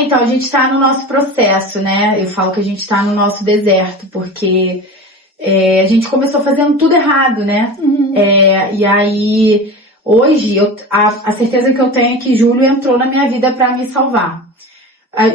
Então, a gente está no nosso processo, né? Eu falo que a gente está no nosso deserto, porque a gente começou fazendo tudo errado, né? Uhum. E aí, hoje, a certeza que eu tenho é que Júlio entrou na minha vida para me salvar.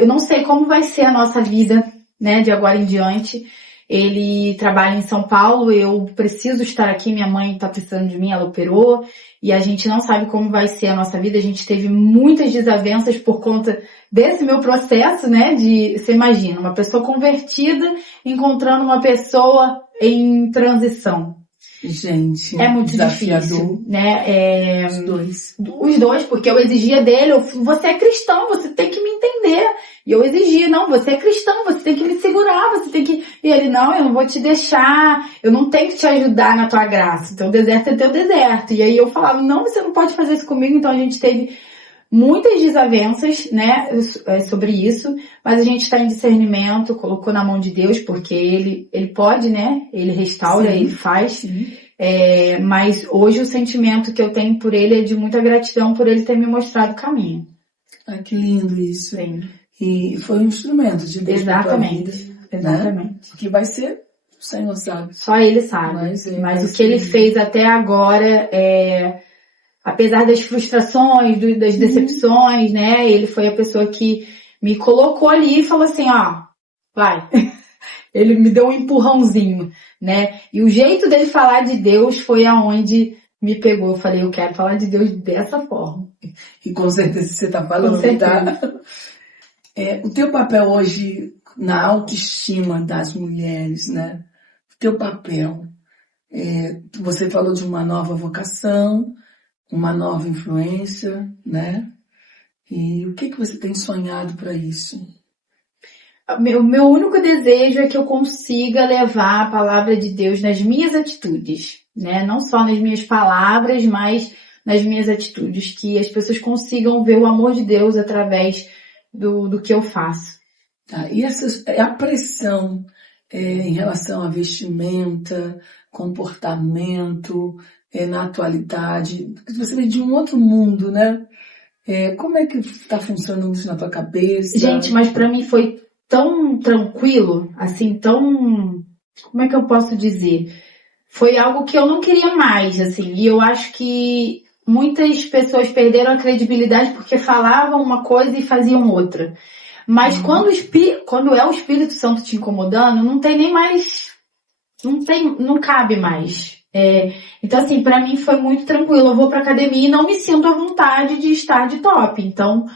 Eu não sei como vai ser a nossa vida, né, de agora em diante. Ele trabalha em São Paulo, eu preciso estar aqui, minha mãe está precisando de mim, ela operou, e a gente não sabe como vai ser a nossa vida. A gente teve muitas desavenças por conta desse meu processo, né, você imagina, uma pessoa convertida encontrando uma pessoa em transição. Gente, é muito difícil, né? Os dois, porque eu exigia dele, você é cristão, você tem que me entender. E eu exigia, não, você é cristão, você tem que me segurar, você tem que... E ele, não, eu não vou te deixar, eu não tenho que te ajudar na tua graça, teu deserto é teu deserto. E aí eu falava, não, você não pode fazer isso comigo. Então a gente teve muitas desavenças, né, sobre isso, mas a gente está em discernimento, colocou na mão de Deus, porque ele pode, né, ele restaura, sim, ele faz, sim. Mas hoje o sentimento que eu tenho por ele é de muita gratidão por ele ter me mostrado o caminho. Ah, que lindo isso. Sim. E foi um instrumento de Deus na tua vida. Exatamente. Né? O que vai ser, o Senhor sabe. Só ele sabe. Mas o que ele fez até agora apesar das frustrações, das decepções, né? Ele foi a pessoa que me colocou ali e falou assim, vai. Ele me deu um empurrãozinho, né? E o jeito dele falar de Deus foi aonde me pegou. Eu falei, eu quero falar de Deus dessa forma. E com certeza você está falando, tá? O teu papel hoje na autoestima das mulheres, né? O teu papel. Você falou de uma nova vocação, uma nova influência, né? E o que você tem sonhado para isso? Meu único desejo é que eu consiga levar a palavra de Deus nas minhas atitudes, né? Não só nas minhas palavras, mas nas minhas atitudes, que as pessoas consigam ver o amor de Deus através do que eu faço. E a pressão em relação à vestimenta, comportamento, na atualidade, você vem de um outro mundo, né? Como é que está funcionando isso na tua cabeça? Gente, mas para mim foi tão tranquilo, assim, como é que eu posso dizer? Foi algo que eu não queria mais, assim, e eu acho que muitas pessoas perderam a credibilidade porque falavam uma coisa e faziam outra. Mas quando é o Espírito Santo te incomodando, não tem nem mais, não cabe mais. Então, assim, pra mim foi muito tranquilo. Eu vou pra academia e não me sinto à vontade de estar de top. Então,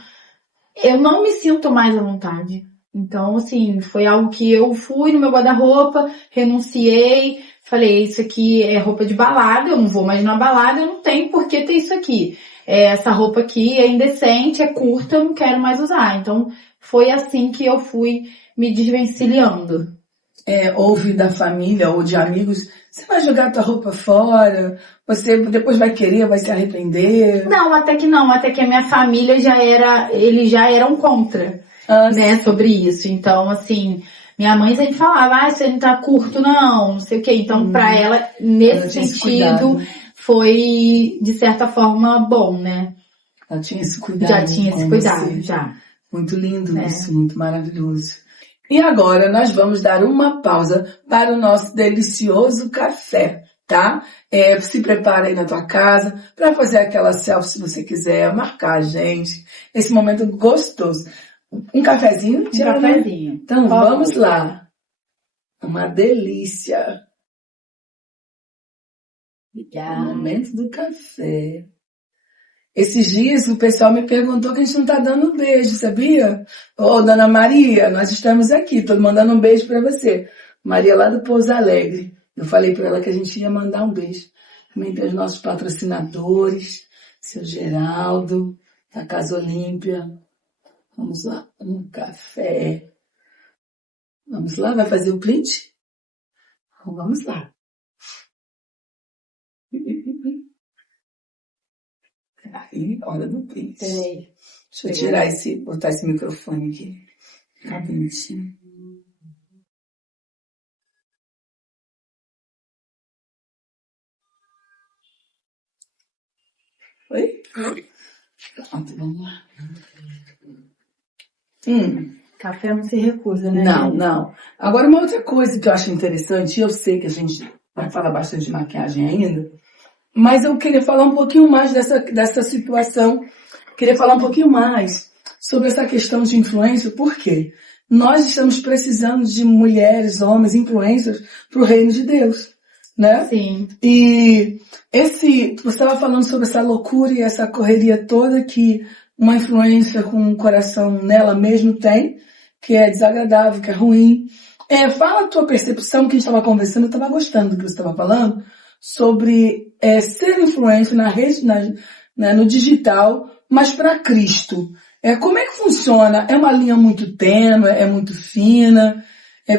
eu não me sinto mais à vontade. Então, assim, foi algo que eu fui no meu guarda-roupa, renunciei, falei, isso aqui é roupa de balada, eu não vou mais na balada, eu não tenho por que ter isso aqui. essa roupa aqui é indecente, é curta, eu não quero mais usar. Então, foi assim que eu fui me desvencilhando. Ouve da família ou de amigos, você vai jogar tua roupa fora, você depois vai querer, vai se arrepender. Não, até que a minha família eles já eram contra, Ah, né, sobre isso. Então, assim, minha mãe sempre falava, você não tá curto não sei o quê. Então, pra ela, ela nesse tinha esse sentido, cuidado. foi, de certa forma, bom, né? Ela tinha esse cuidado Já tinha esse com cuidado, você. já. Muito lindo É. isso, muito maravilhoso. E agora nós vamos dar uma pausa para o nosso delicioso café, tá? Se prepara aí na tua casa para fazer aquela selfie se você quiser, marcar a gente. Esse momento gostoso. Um cafezinho, Um Tiana? cafezinho. Então Por favor. vamos lá. Uma delícia. O Obrigada. momento do café. Esses dias o pessoal me perguntou que a gente não tá dando um beijo, sabia? Ô, Dona Maria, nós estamos aqui, tô mandando um beijo para você. Maria lá do Pouso Alegre. Eu falei para ela que a gente ia mandar um beijo. Também tem os nossos patrocinadores, seu Geraldo, da Casa Olímpia. Vamos lá, um café. Vamos lá, vai fazer o print? Então, vamos lá. Aí, hora do print. Peraí. Deixa eu botar esse microfone aqui. Tá bonitinho. Oi? Pronto, vamos lá. Café não se recusa, né? Não. Agora, uma outra coisa que eu acho interessante, eu sei que a gente vai falar bastante de maquiagem ainda, mas eu queria falar um pouquinho mais dessa situação, queria falar um pouquinho mais sobre essa questão de influência, por quê? Nós estamos precisando de mulheres, homens, influencers para o reino de Deus, né? Sim. E você estava falando sobre essa loucura e essa correria toda que uma influência com um coração nela mesmo tem, que é desagradável, que é ruim. Fala a tua percepção, que a gente estava conversando, eu estava gostando do que você estava falando, sobre ser influência na rede, no digital, mas para Cristo. Como é que funciona? É uma linha muito tênue, é muito fina?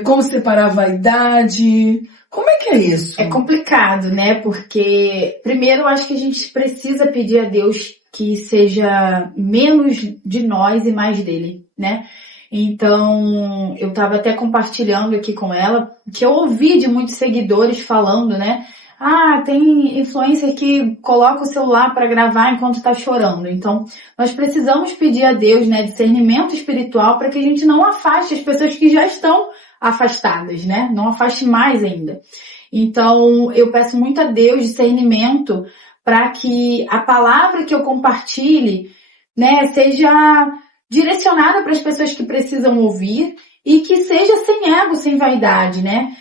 Como separar a vaidade? Como é que é isso? É complicado, né? Porque, primeiro, eu acho que a gente precisa pedir a Deus que seja menos de nós e mais dele, né? Então, eu estava até compartilhando aqui com ela, que eu ouvi de muitos seguidores falando, né? Tem influencer que coloca o celular para gravar enquanto tá chorando. Então, nós precisamos pedir a Deus, né, discernimento espiritual para que a gente não afaste as pessoas que já estão afastadas, né? Não afaste mais ainda. Então, eu peço muito a Deus discernimento para que a palavra que eu compartilhe, né, seja direcionada para as pessoas que precisam ouvir e que seja sem ego, sem vaidade, né?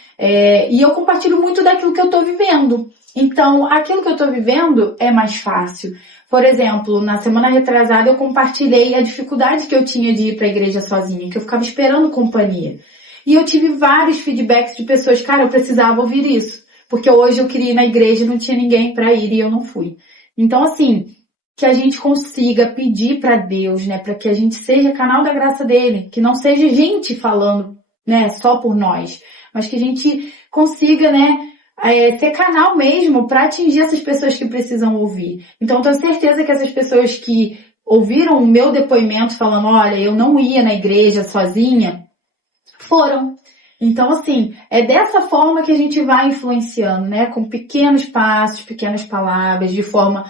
E eu compartilho muito daquilo que eu estou vivendo. Então, aquilo que eu estou vivendo é mais fácil. Por exemplo, na semana retrasada eu compartilhei a dificuldade que eu tinha de ir para a igreja sozinha, que eu ficava esperando companhia. E eu tive vários feedbacks de pessoas, cara, eu precisava ouvir isso. Porque hoje eu queria ir na igreja e não tinha ninguém para ir e eu não fui. Então, assim, que a gente consiga pedir para Deus, né, para que a gente seja canal da graça dele, que não seja gente falando, né, só por nós, mas que a gente consiga, né, ser canal mesmo para atingir essas pessoas que precisam ouvir. Então, tenho certeza que essas pessoas que ouviram o meu depoimento falando, olha, eu não ia na igreja sozinha, foram. Então, assim, é dessa forma que a gente vai influenciando, né? Com pequenos passos, pequenas palavras, de forma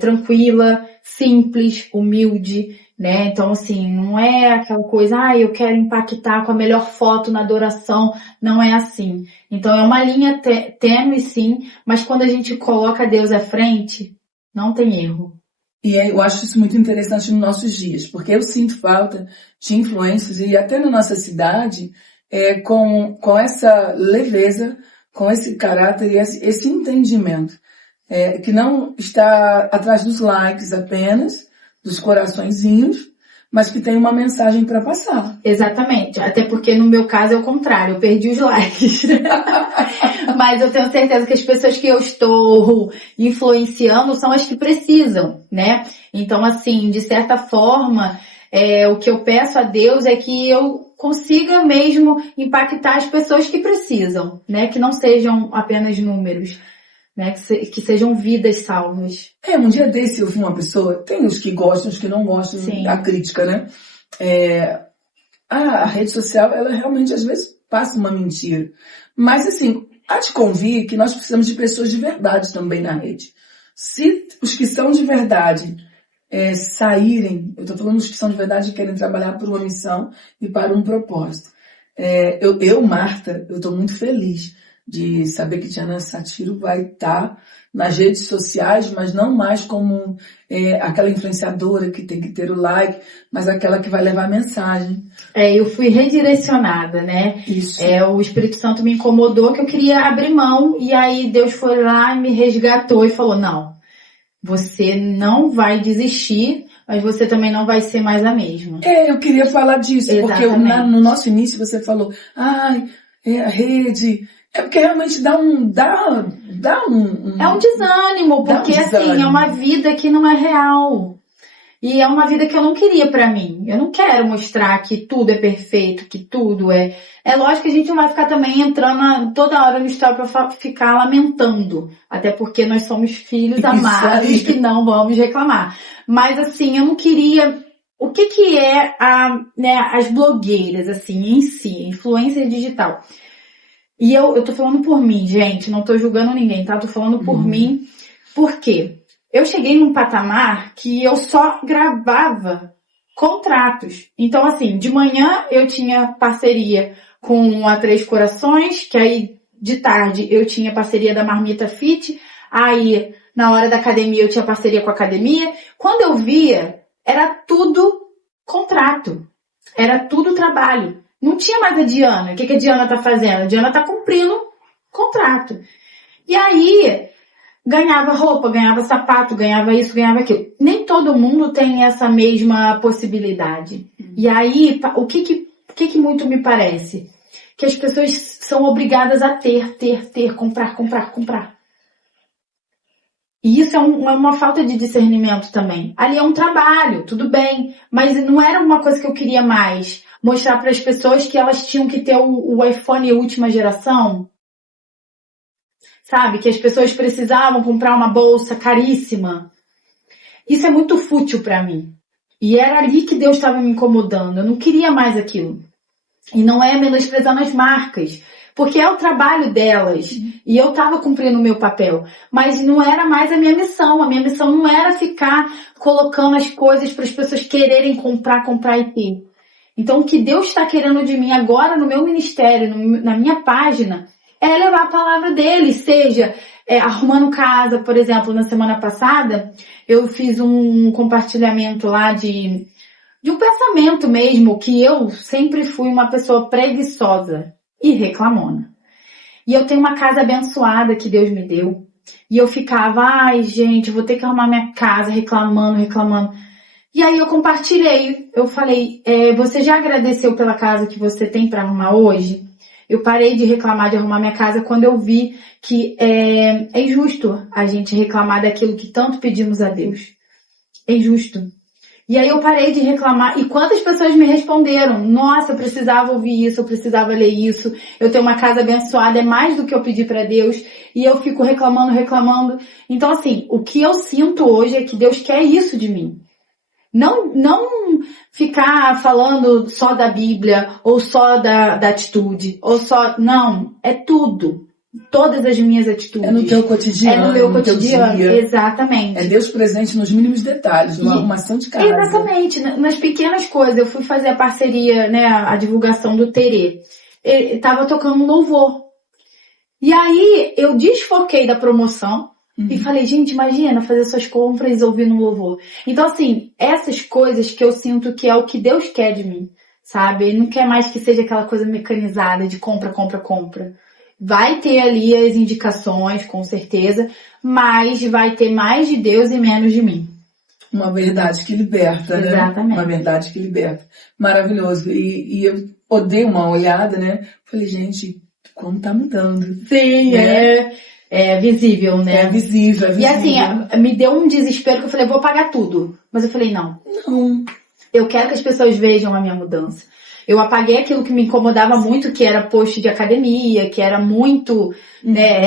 tranquila, simples, humilde, né? Então, assim, não é aquela coisa, eu quero impactar com a melhor foto na adoração. Não é assim. Então, é uma linha tênue, sim, mas quando a gente coloca Deus à frente, não tem erro. E eu acho isso muito interessante nos nossos dias, porque eu sinto falta de influências, e até na nossa cidade, com essa leveza, com esse caráter e esse entendimento, que não está atrás dos likes apenas, dos coraçõezinhos, mas que tem uma mensagem para passar. Exatamente. Até porque no meu caso é o contrário, eu perdi os likes. Mas eu tenho certeza que as pessoas que eu estou influenciando são as que precisam, né? Então, assim, de certa forma, o que eu peço a Deus é que eu consiga mesmo impactar as pessoas que precisam, né? Que não sejam apenas números, né? Que sejam vidas salvas. Um dia desse eu vi uma pessoa, tem os que gostam, os que não gostam da crítica, né? A rede social, ela realmente às vezes passa uma mentira. Mas assim, há de convir que nós precisamos de pessoas de verdade também na rede. Se os que são de verdade saírem, eu estou falando dos que são de verdade e querem trabalhar por uma missão e para um propósito. Marta, eu estou muito feliz de saber que Diana Satiro vai estar nas redes sociais, mas não mais como aquela influenciadora que tem que ter o like, mas aquela que vai levar a mensagem. Eu fui redirecionada, né? Isso. O Espírito Santo me incomodou que eu queria abrir mão, e aí Deus foi lá e me resgatou e falou, não, você não vai desistir, mas você também não vai ser mais a mesma. Eu queria falar disso, Exatamente. Porque no nosso início você falou, a rede... porque realmente dá um desânimo, porque assim, é uma vida que não é real. E é uma vida que eu não queria pra mim. Eu não quero mostrar que tudo é perfeito, que tudo é... É lógico que a gente não vai ficar também entrando toda hora no história pra ficar lamentando. Até porque nós somos filhos amados que não vamos reclamar. Mas assim, eu não queria... O que é as blogueiras, assim, em si, influência digital? E eu tô falando por mim, gente, não tô julgando ninguém, tá? Tô falando por mim. Por quê? Eu cheguei num patamar que eu só gravava contratos. Então, assim, de manhã eu tinha parceria com a Três Corações, que aí de tarde eu tinha parceria da Marmita Fit, aí na hora da academia eu tinha parceria com a academia. Quando eu via, era tudo contrato, era tudo trabalho. Não tinha mais a Diana. O que a Diana tá fazendo? A Diana tá cumprindo contrato. E aí, ganhava roupa, ganhava sapato, ganhava isso, ganhava aquilo. Nem todo mundo tem essa mesma possibilidade. E aí, o que muito me parece? Que as pessoas são obrigadas a ter, comprar. E isso é uma falta de discernimento também. Ali é um trabalho, tudo bem, mas não era uma coisa que eu queria mais. Mostrar para as pessoas que elas tinham que ter o iPhone última geração. Sabe? Que as pessoas precisavam comprar uma bolsa caríssima. Isso é muito fútil para mim. E era ali que Deus estava me incomodando. Eu não queria mais aquilo. E não é menosprezando as marcas. Porque é o trabalho delas. E eu estava cumprindo o meu papel. Mas não era mais a minha missão. A minha missão não era ficar colocando as coisas para as pessoas quererem comprar e ter. Então, o que Deus está querendo de mim agora no meu ministério, na minha página, é levar a palavra dele, seja arrumando casa, por exemplo, na semana passada, eu fiz um compartilhamento lá de um pensamento mesmo, que eu sempre fui uma pessoa preguiçosa e reclamona. E eu tenho uma casa abençoada que Deus me deu, e eu ficava, ai gente, vou ter que arrumar minha casa, reclamando. E aí eu compartilhei, eu falei, você já agradeceu pela casa que você tem para arrumar hoje? Eu parei de reclamar de arrumar minha casa quando eu vi que é injusto a gente reclamar daquilo que tanto pedimos a Deus. É injusto. E aí eu parei de reclamar. E quantas pessoas me responderam? Nossa, eu precisava ouvir isso, eu precisava ler isso. Eu tenho uma casa abençoada, é mais do que eu pedi para Deus. E eu fico reclamando. Então assim, o que eu sinto hoje é que Deus quer isso de mim. Não ficar falando só da Bíblia, ou só da atitude, ou só... Não, é tudo. Todas as minhas atitudes. É no teu cotidiano. É no meu cotidiano, dia. Exatamente. É Deus presente nos mínimos detalhes, numa arrumação de casa. Exatamente, nas pequenas coisas. Eu fui fazer a parceria, né, a divulgação do Terê. Ele tava tocando um louvor. E aí, eu desfoquei da promoção. E falei, gente, imagina fazer suas compras ouvindo um louvor. Então, assim, essas coisas que eu sinto que é o que Deus quer de mim, sabe? Ele não quer mais que seja aquela coisa mecanizada de compra. Vai ter ali as indicações, com certeza, mas vai ter mais de Deus e menos de mim. Uma verdade que liberta, né? Exatamente. Uma verdade que liberta. Maravilhoso. E eu dei uma olhada, né? Falei, gente, como tá mudando. Sim, Né? é visível, né? É visível, é E visível. assim, me deu um desespero que eu falei, vou pagar tudo. Mas eu falei, não. Eu quero que as pessoas vejam a minha mudança. Eu apaguei aquilo que me incomodava muito, que era post de academia, que era muito, né,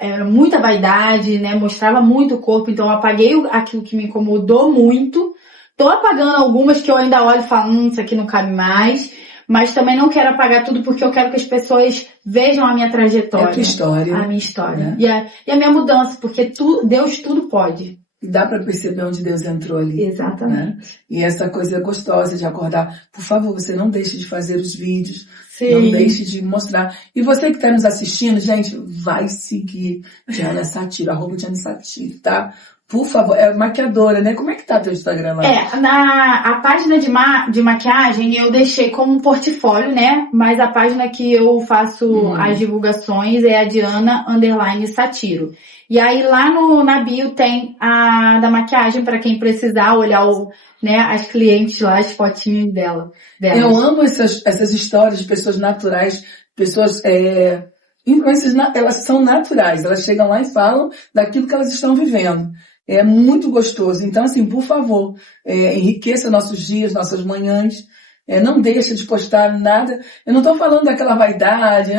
era muita vaidade, né, mostrava muito o corpo, então eu apaguei aquilo que me incomodou muito. Tô apagando algumas que eu ainda olho e falo, isso aqui não cabe mais, mas também não quero apagar tudo porque eu quero que as pessoas vejam a minha trajetória. É a tua história. A minha história. Né? E a minha mudança, porque Deus tudo pode. E dá para perceber onde Deus entrou ali. Exatamente. Né? E essa coisa gostosa de acordar. Por favor, você não deixe de fazer os vídeos. Sim. Não deixe de mostrar. E você que está nos assistindo, gente, vai seguir Diana Satiro, @Diana Satiro, tá? Por favor, é maquiadora, né? Como é que tá teu Instagram lá? A página de maquiagem eu deixei como um portfólio, né? Mas a página que eu faço as divulgações é a Diana_Satiro. E aí lá na bio tem a da maquiagem para quem precisar olhar as clientes lá, as fotinhas delas. Eu amo essas histórias de pessoas naturais, pessoas influências, elas são naturais, elas chegam lá e falam daquilo que elas estão vivendo. É muito gostoso. Então, assim, por favor, enriqueça nossos dias, nossas manhãs. Não deixa de postar nada. Eu não estou falando daquela vaidade,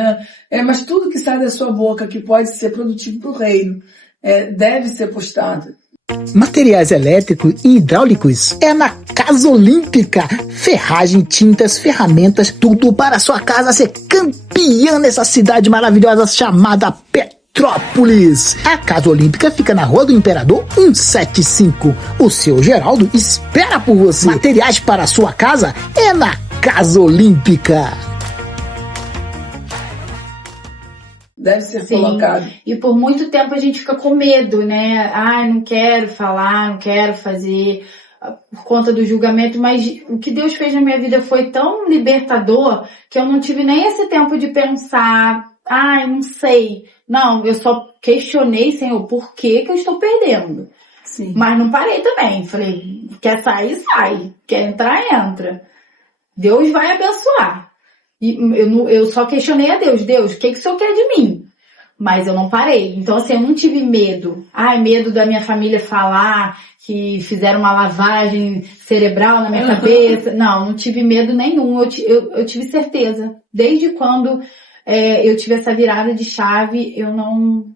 mas tudo que sai da sua boca que pode ser produtivo para o reino, deve ser postado. Materiais elétricos e hidráulicos é na Casa Olímpica. Ferragem, tintas, ferramentas, tudo para a sua casa ser campeã nessa cidade maravilhosa chamada Petrópolis. A Casa Olímpica fica na Rua do Imperador 175. O seu Geraldo espera por você. Materiais para a sua casa é na Casa Olímpica. Deve ser colocado. E por muito tempo a gente fica com medo, né? Não quero falar, não quero fazer por conta do julgamento, mas o que Deus fez na minha vida foi tão libertador que eu não tive nem esse tempo de pensar, não sei. Não, eu só questionei, Senhor, por que eu estou perdendo? Sim. Mas não parei também. Falei, quer sair, sai. Quer entrar, entra. Deus vai abençoar. E eu só questionei a Deus. Deus, o que o Senhor quer de mim? Mas eu não parei. Então, assim, eu não tive medo. Medo da minha família falar que fizeram uma lavagem cerebral na minha cabeça. Não tive medo nenhum. Eu tive certeza. Desde quando eu tive essa virada de chave, eu não...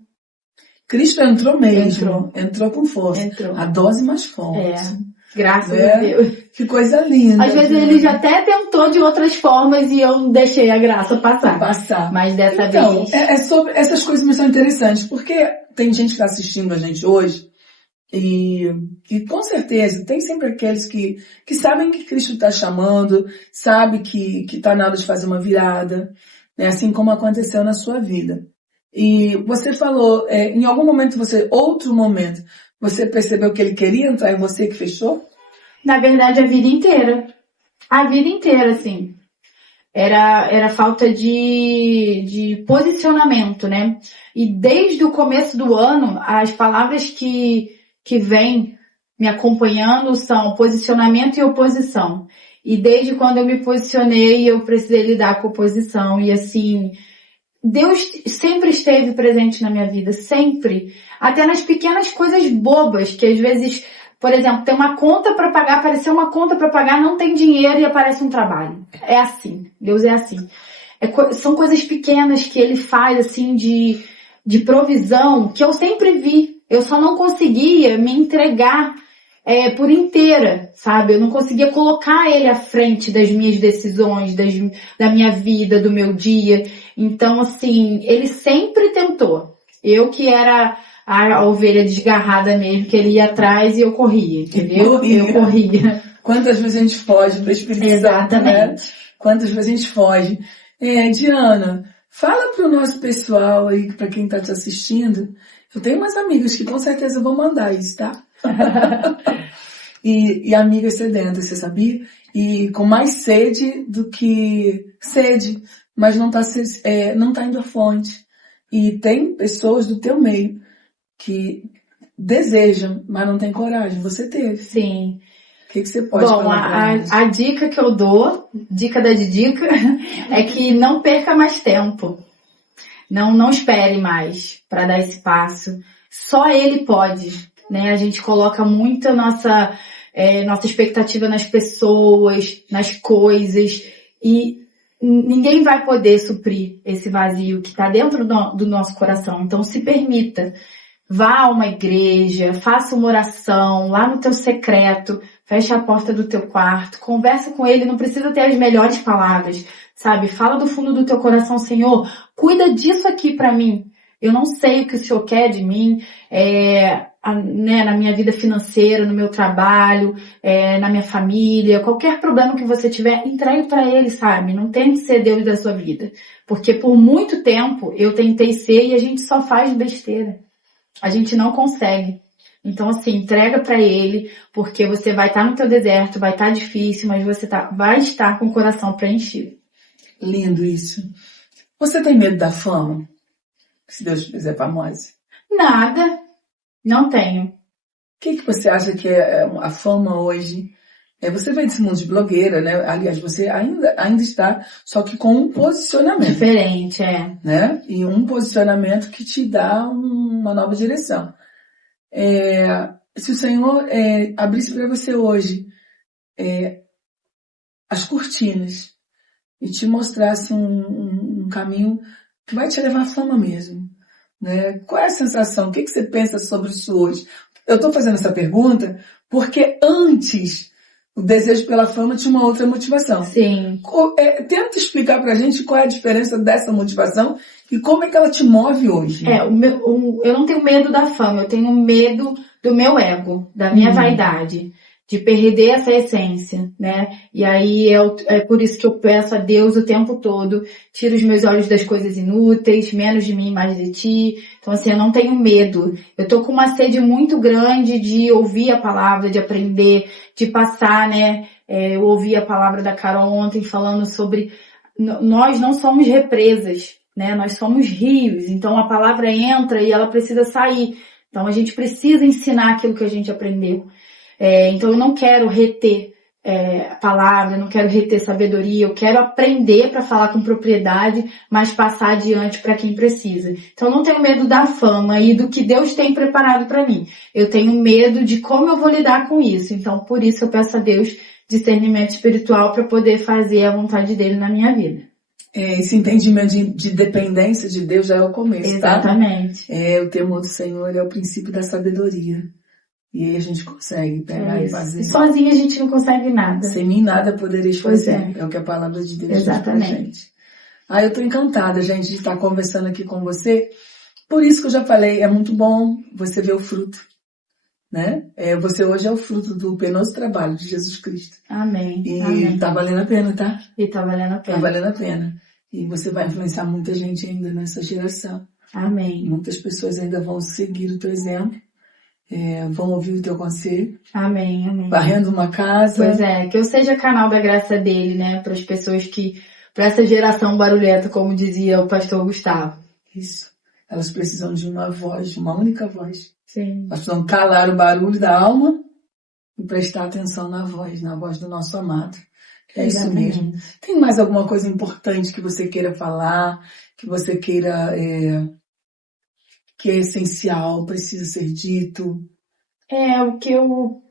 Cristo entrou mesmo. Entrou com força. Entrou. A dose mais forte. Graças a Deus. Que coisa linda. Às vezes ele já até tentou de outras formas e eu deixei a graça passar. Mas dessa vez... sobre essas coisas me são interessantes, porque tem gente que está assistindo a gente hoje e com certeza tem sempre aqueles que sabem que Cristo está chamando, sabe que está na hora de fazer uma virada, né? Assim como aconteceu na sua vida. E você falou, em algum momento outro momento, você percebeu que ele queria entrar em você que fechou? Na verdade, a vida inteira. A vida inteira, assim. Era falta de posicionamento, né? E desde o começo do ano, as palavras que vêm me acompanhando são posicionamento e oposição. E desde quando eu me posicionei, eu precisei lidar com oposição. E assim... Deus sempre esteve presente na minha vida, sempre. Até nas pequenas coisas bobas, que às vezes, por exemplo, tem uma conta para pagar, apareceu uma conta para pagar, não tem dinheiro e aparece um trabalho. É assim, Deus é assim. São coisas pequenas que Ele faz, assim, de provisão, que eu sempre vi. Eu só não conseguia me entregar por inteira, sabe? Eu não conseguia colocar Ele à frente das minhas decisões, da minha vida, do meu dia. Então, assim, Ele sempre tentou. Eu que era a ovelha desgarrada mesmo, que Ele ia atrás e eu corria, entendeu? Eu corria. Quantas vezes a gente foge para o Espírito Santo, né? Quantas vezes a gente foge. Diana, fala para o nosso pessoal aí, para quem está te assistindo. Eu tenho umas amigas que com certeza vão mandar isso, tá? e amigas sedentas, você sabia? E com mais sede do que sede, mas não tá indo à fonte. E tem pessoas do teu meio que desejam, mas não tem coragem. Você teve. Sim. O que você pode Bom, falar pra eles? a dica que eu dou, dica da dica, é que não perca mais tempo. Não espere mais para dar esse passo. Só ele pode, né? A gente coloca muito a nossa expectativa nas pessoas, nas coisas, e ninguém vai poder suprir esse vazio que está dentro do nosso coração. Então se permita. Vá a uma igreja, faça uma oração lá no teu secreto, fecha a porta do teu quarto, conversa com ele, não precisa ter as melhores palavras, sabe? Fala do fundo do teu coração, Senhor, cuida disso aqui pra mim. Eu não sei o que o Senhor quer de mim, na minha vida financeira, no meu trabalho, na minha família, qualquer problema que você tiver, entregue pra ele, sabe? Não tente ser Deus da sua vida. Porque por muito tempo eu tentei ser e a gente só faz besteira. A gente não consegue. Então, assim, entrega pra ele, porque você vai estar no teu deserto, vai estar difícil, mas você vai estar com o coração preenchido. Lindo isso. Você tem medo da fama? Se Deus te fizer famosa? Nada. Não tenho. O que você acha que é a fama hoje? Você veio desse mundo de blogueira, né? Aliás, você ainda está, só que com um posicionamento. Diferente, né? E um posicionamento que te dá uma nova direção. Se o Senhor abrisse para você hoje as cortinas e te mostrasse um caminho que vai te levar à fama mesmo, né? Qual é a sensação? O que você pensa sobre isso hoje? Eu estou fazendo essa pergunta porque antes o desejo pela fama tinha uma outra motivação. Sim. Tenta explicar pra gente qual é a diferença dessa motivação e como é que ela te move hoje. Eu não tenho medo da fama, eu tenho medo do meu ego, da minha vaidade, de perder essa essência, né? E aí é por isso que eu peço a Deus o tempo todo, tira os meus olhos das coisas inúteis, menos de mim, mais de ti. Então assim, eu não tenho medo. Eu tô com uma sede muito grande de ouvir a palavra, de aprender, de passar, né? Eu ouvi a palavra da Carol ontem falando sobre nós não somos represas, né? Nós somos rios. Então a palavra entra e ela precisa sair. Então a gente precisa ensinar aquilo que a gente aprendeu. Então eu não quero reter a palavra, eu não quero reter sabedoria, eu quero aprender para falar com propriedade, mas passar adiante para quem precisa. Então eu não tenho medo da fama e do que Deus tem preparado para mim. Eu tenho medo de como eu vou lidar com isso. Então por isso eu peço a Deus discernimento espiritual para poder fazer a vontade dele na minha vida. Esse entendimento de dependência de Deus já é o começo, Exatamente. Tá? O temor do Senhor é o princípio da sabedoria. E aí a gente consegue pegar e fazer. E sozinha a gente não consegue nada. Sem mim nada podereis fazer. Pois é o que a palavra de Deus Exatamente. diz pra gente. Eu tô encantada, gente, de estar conversando aqui com você. Por isso que eu já falei, é muito bom você ver o fruto, né? Você hoje é o fruto do penoso trabalho de Jesus Cristo. Amém. E Amém. tá valendo a pena, tá? E tá valendo a pena. Tá valendo a pena. E você vai influenciar muita gente ainda nessa geração. Amém. Muitas pessoas ainda vão seguir o teu exemplo. Vão ouvir o teu conselho. Amém, amém. Varrendo uma casa. Pois que eu seja canal da graça dele, né? Para as pessoas para essa geração barulhenta, como dizia o pastor Gustavo. Isso. Elas precisam de uma voz, de uma única voz. Sim. Elas precisam calar o barulho da alma e prestar atenção na voz do nosso amado. Isso mesmo. Tem mais alguma coisa importante que você queira falar, que você queira, que é essencial, precisa ser dito? O que eu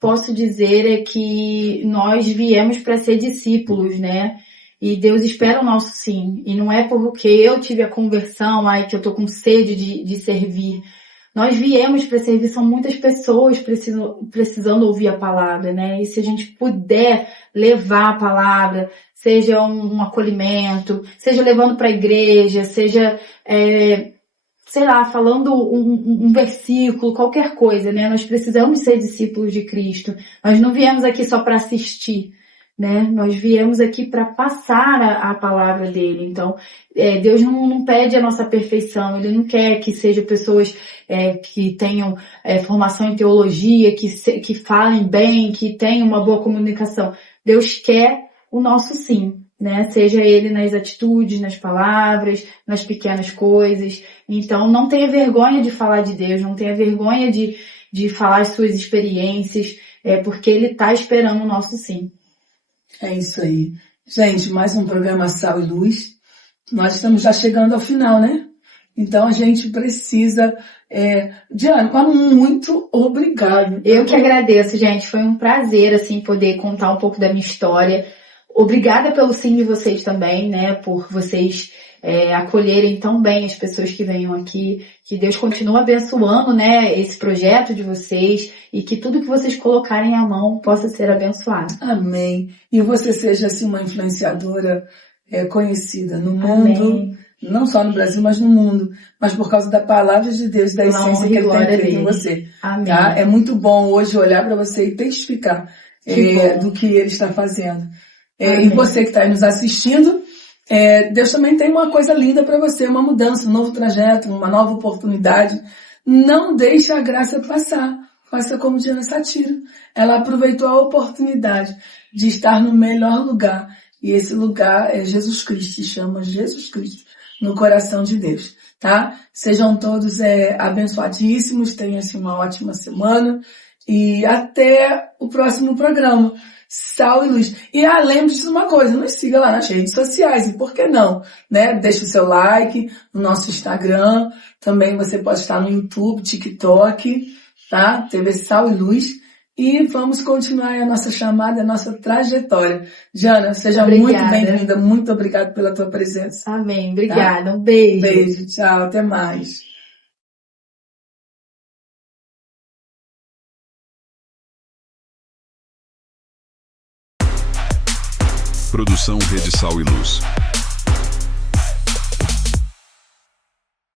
posso dizer é que nós viemos para ser discípulos, né? E Deus espera o nosso sim. E não é porque eu tive a conversão, que eu tô com sede de servir. Nós viemos para servir, são muitas pessoas precisando ouvir a palavra, né? E se a gente puder levar a palavra, seja um acolhimento, seja levando para a igreja, seja, falando um versículo, qualquer coisa, né? Nós precisamos ser discípulos de Cristo. Nós não viemos aqui só para assistir, né? Nós viemos aqui para passar a palavra dele. Então, Deus não pede a nossa perfeição. Ele não quer que sejam pessoas que tenham formação em teologia, que falem bem, que tenham uma boa comunicação. Deus quer o nosso sim, né? Seja ele nas atitudes, nas palavras, nas pequenas coisas. Então, não tenha vergonha de falar de Deus, não tenha vergonha de falar as suas experiências, porque Ele está esperando o nosso sim. É isso aí. Gente, mais um programa Sal e Luz. Nós estamos já chegando ao final, né? Então a gente precisa... Diana, muito obrigado. Eu que agradeço, gente. Foi um prazer, assim, poder contar um pouco da minha história. Obrigada pelo sim de vocês também, né? Por vocês acolherem tão bem as pessoas que venham aqui. Que Deus continue abençoando, né? Esse projeto de vocês. E que tudo que vocês colocarem à mão possa ser abençoado. Amém. E você seja, assim, uma influenciadora conhecida no mundo. Amém. Não só no Brasil, mas no mundo. Mas por causa da palavra de Deus, da essência que Ele tem feito em você. Amém. Tá? É muito bom hoje olhar para você e testificar do que Ele está fazendo. E você que está aí nos assistindo, Deus também tem uma coisa linda para você, uma mudança, um novo trajeto, uma nova oportunidade. Não deixe a graça passar. Faça como Diana Satiro. Ela aproveitou a oportunidade de estar no melhor lugar. E esse lugar é Jesus Cristo, se chama Jesus Cristo, no coração de Deus, tá? Sejam todos abençoadíssimos, tenham assim, uma ótima semana e até o próximo programa, Sal e Luz. E lembre-se de uma coisa, nos siga lá nas redes sociais, e por que não, né? Deixe o seu like no nosso Instagram, também você pode estar no YouTube, TikTok, tá? TV Sal e Luz. E vamos continuar a nossa chamada, a nossa trajetória. Jana, seja muito bem-vinda. Muito obrigada pela tua presença. Amém. Obrigada. Tá? Um beijo. Beijo. Tchau. Até mais. Produção Rede Sal e Luz.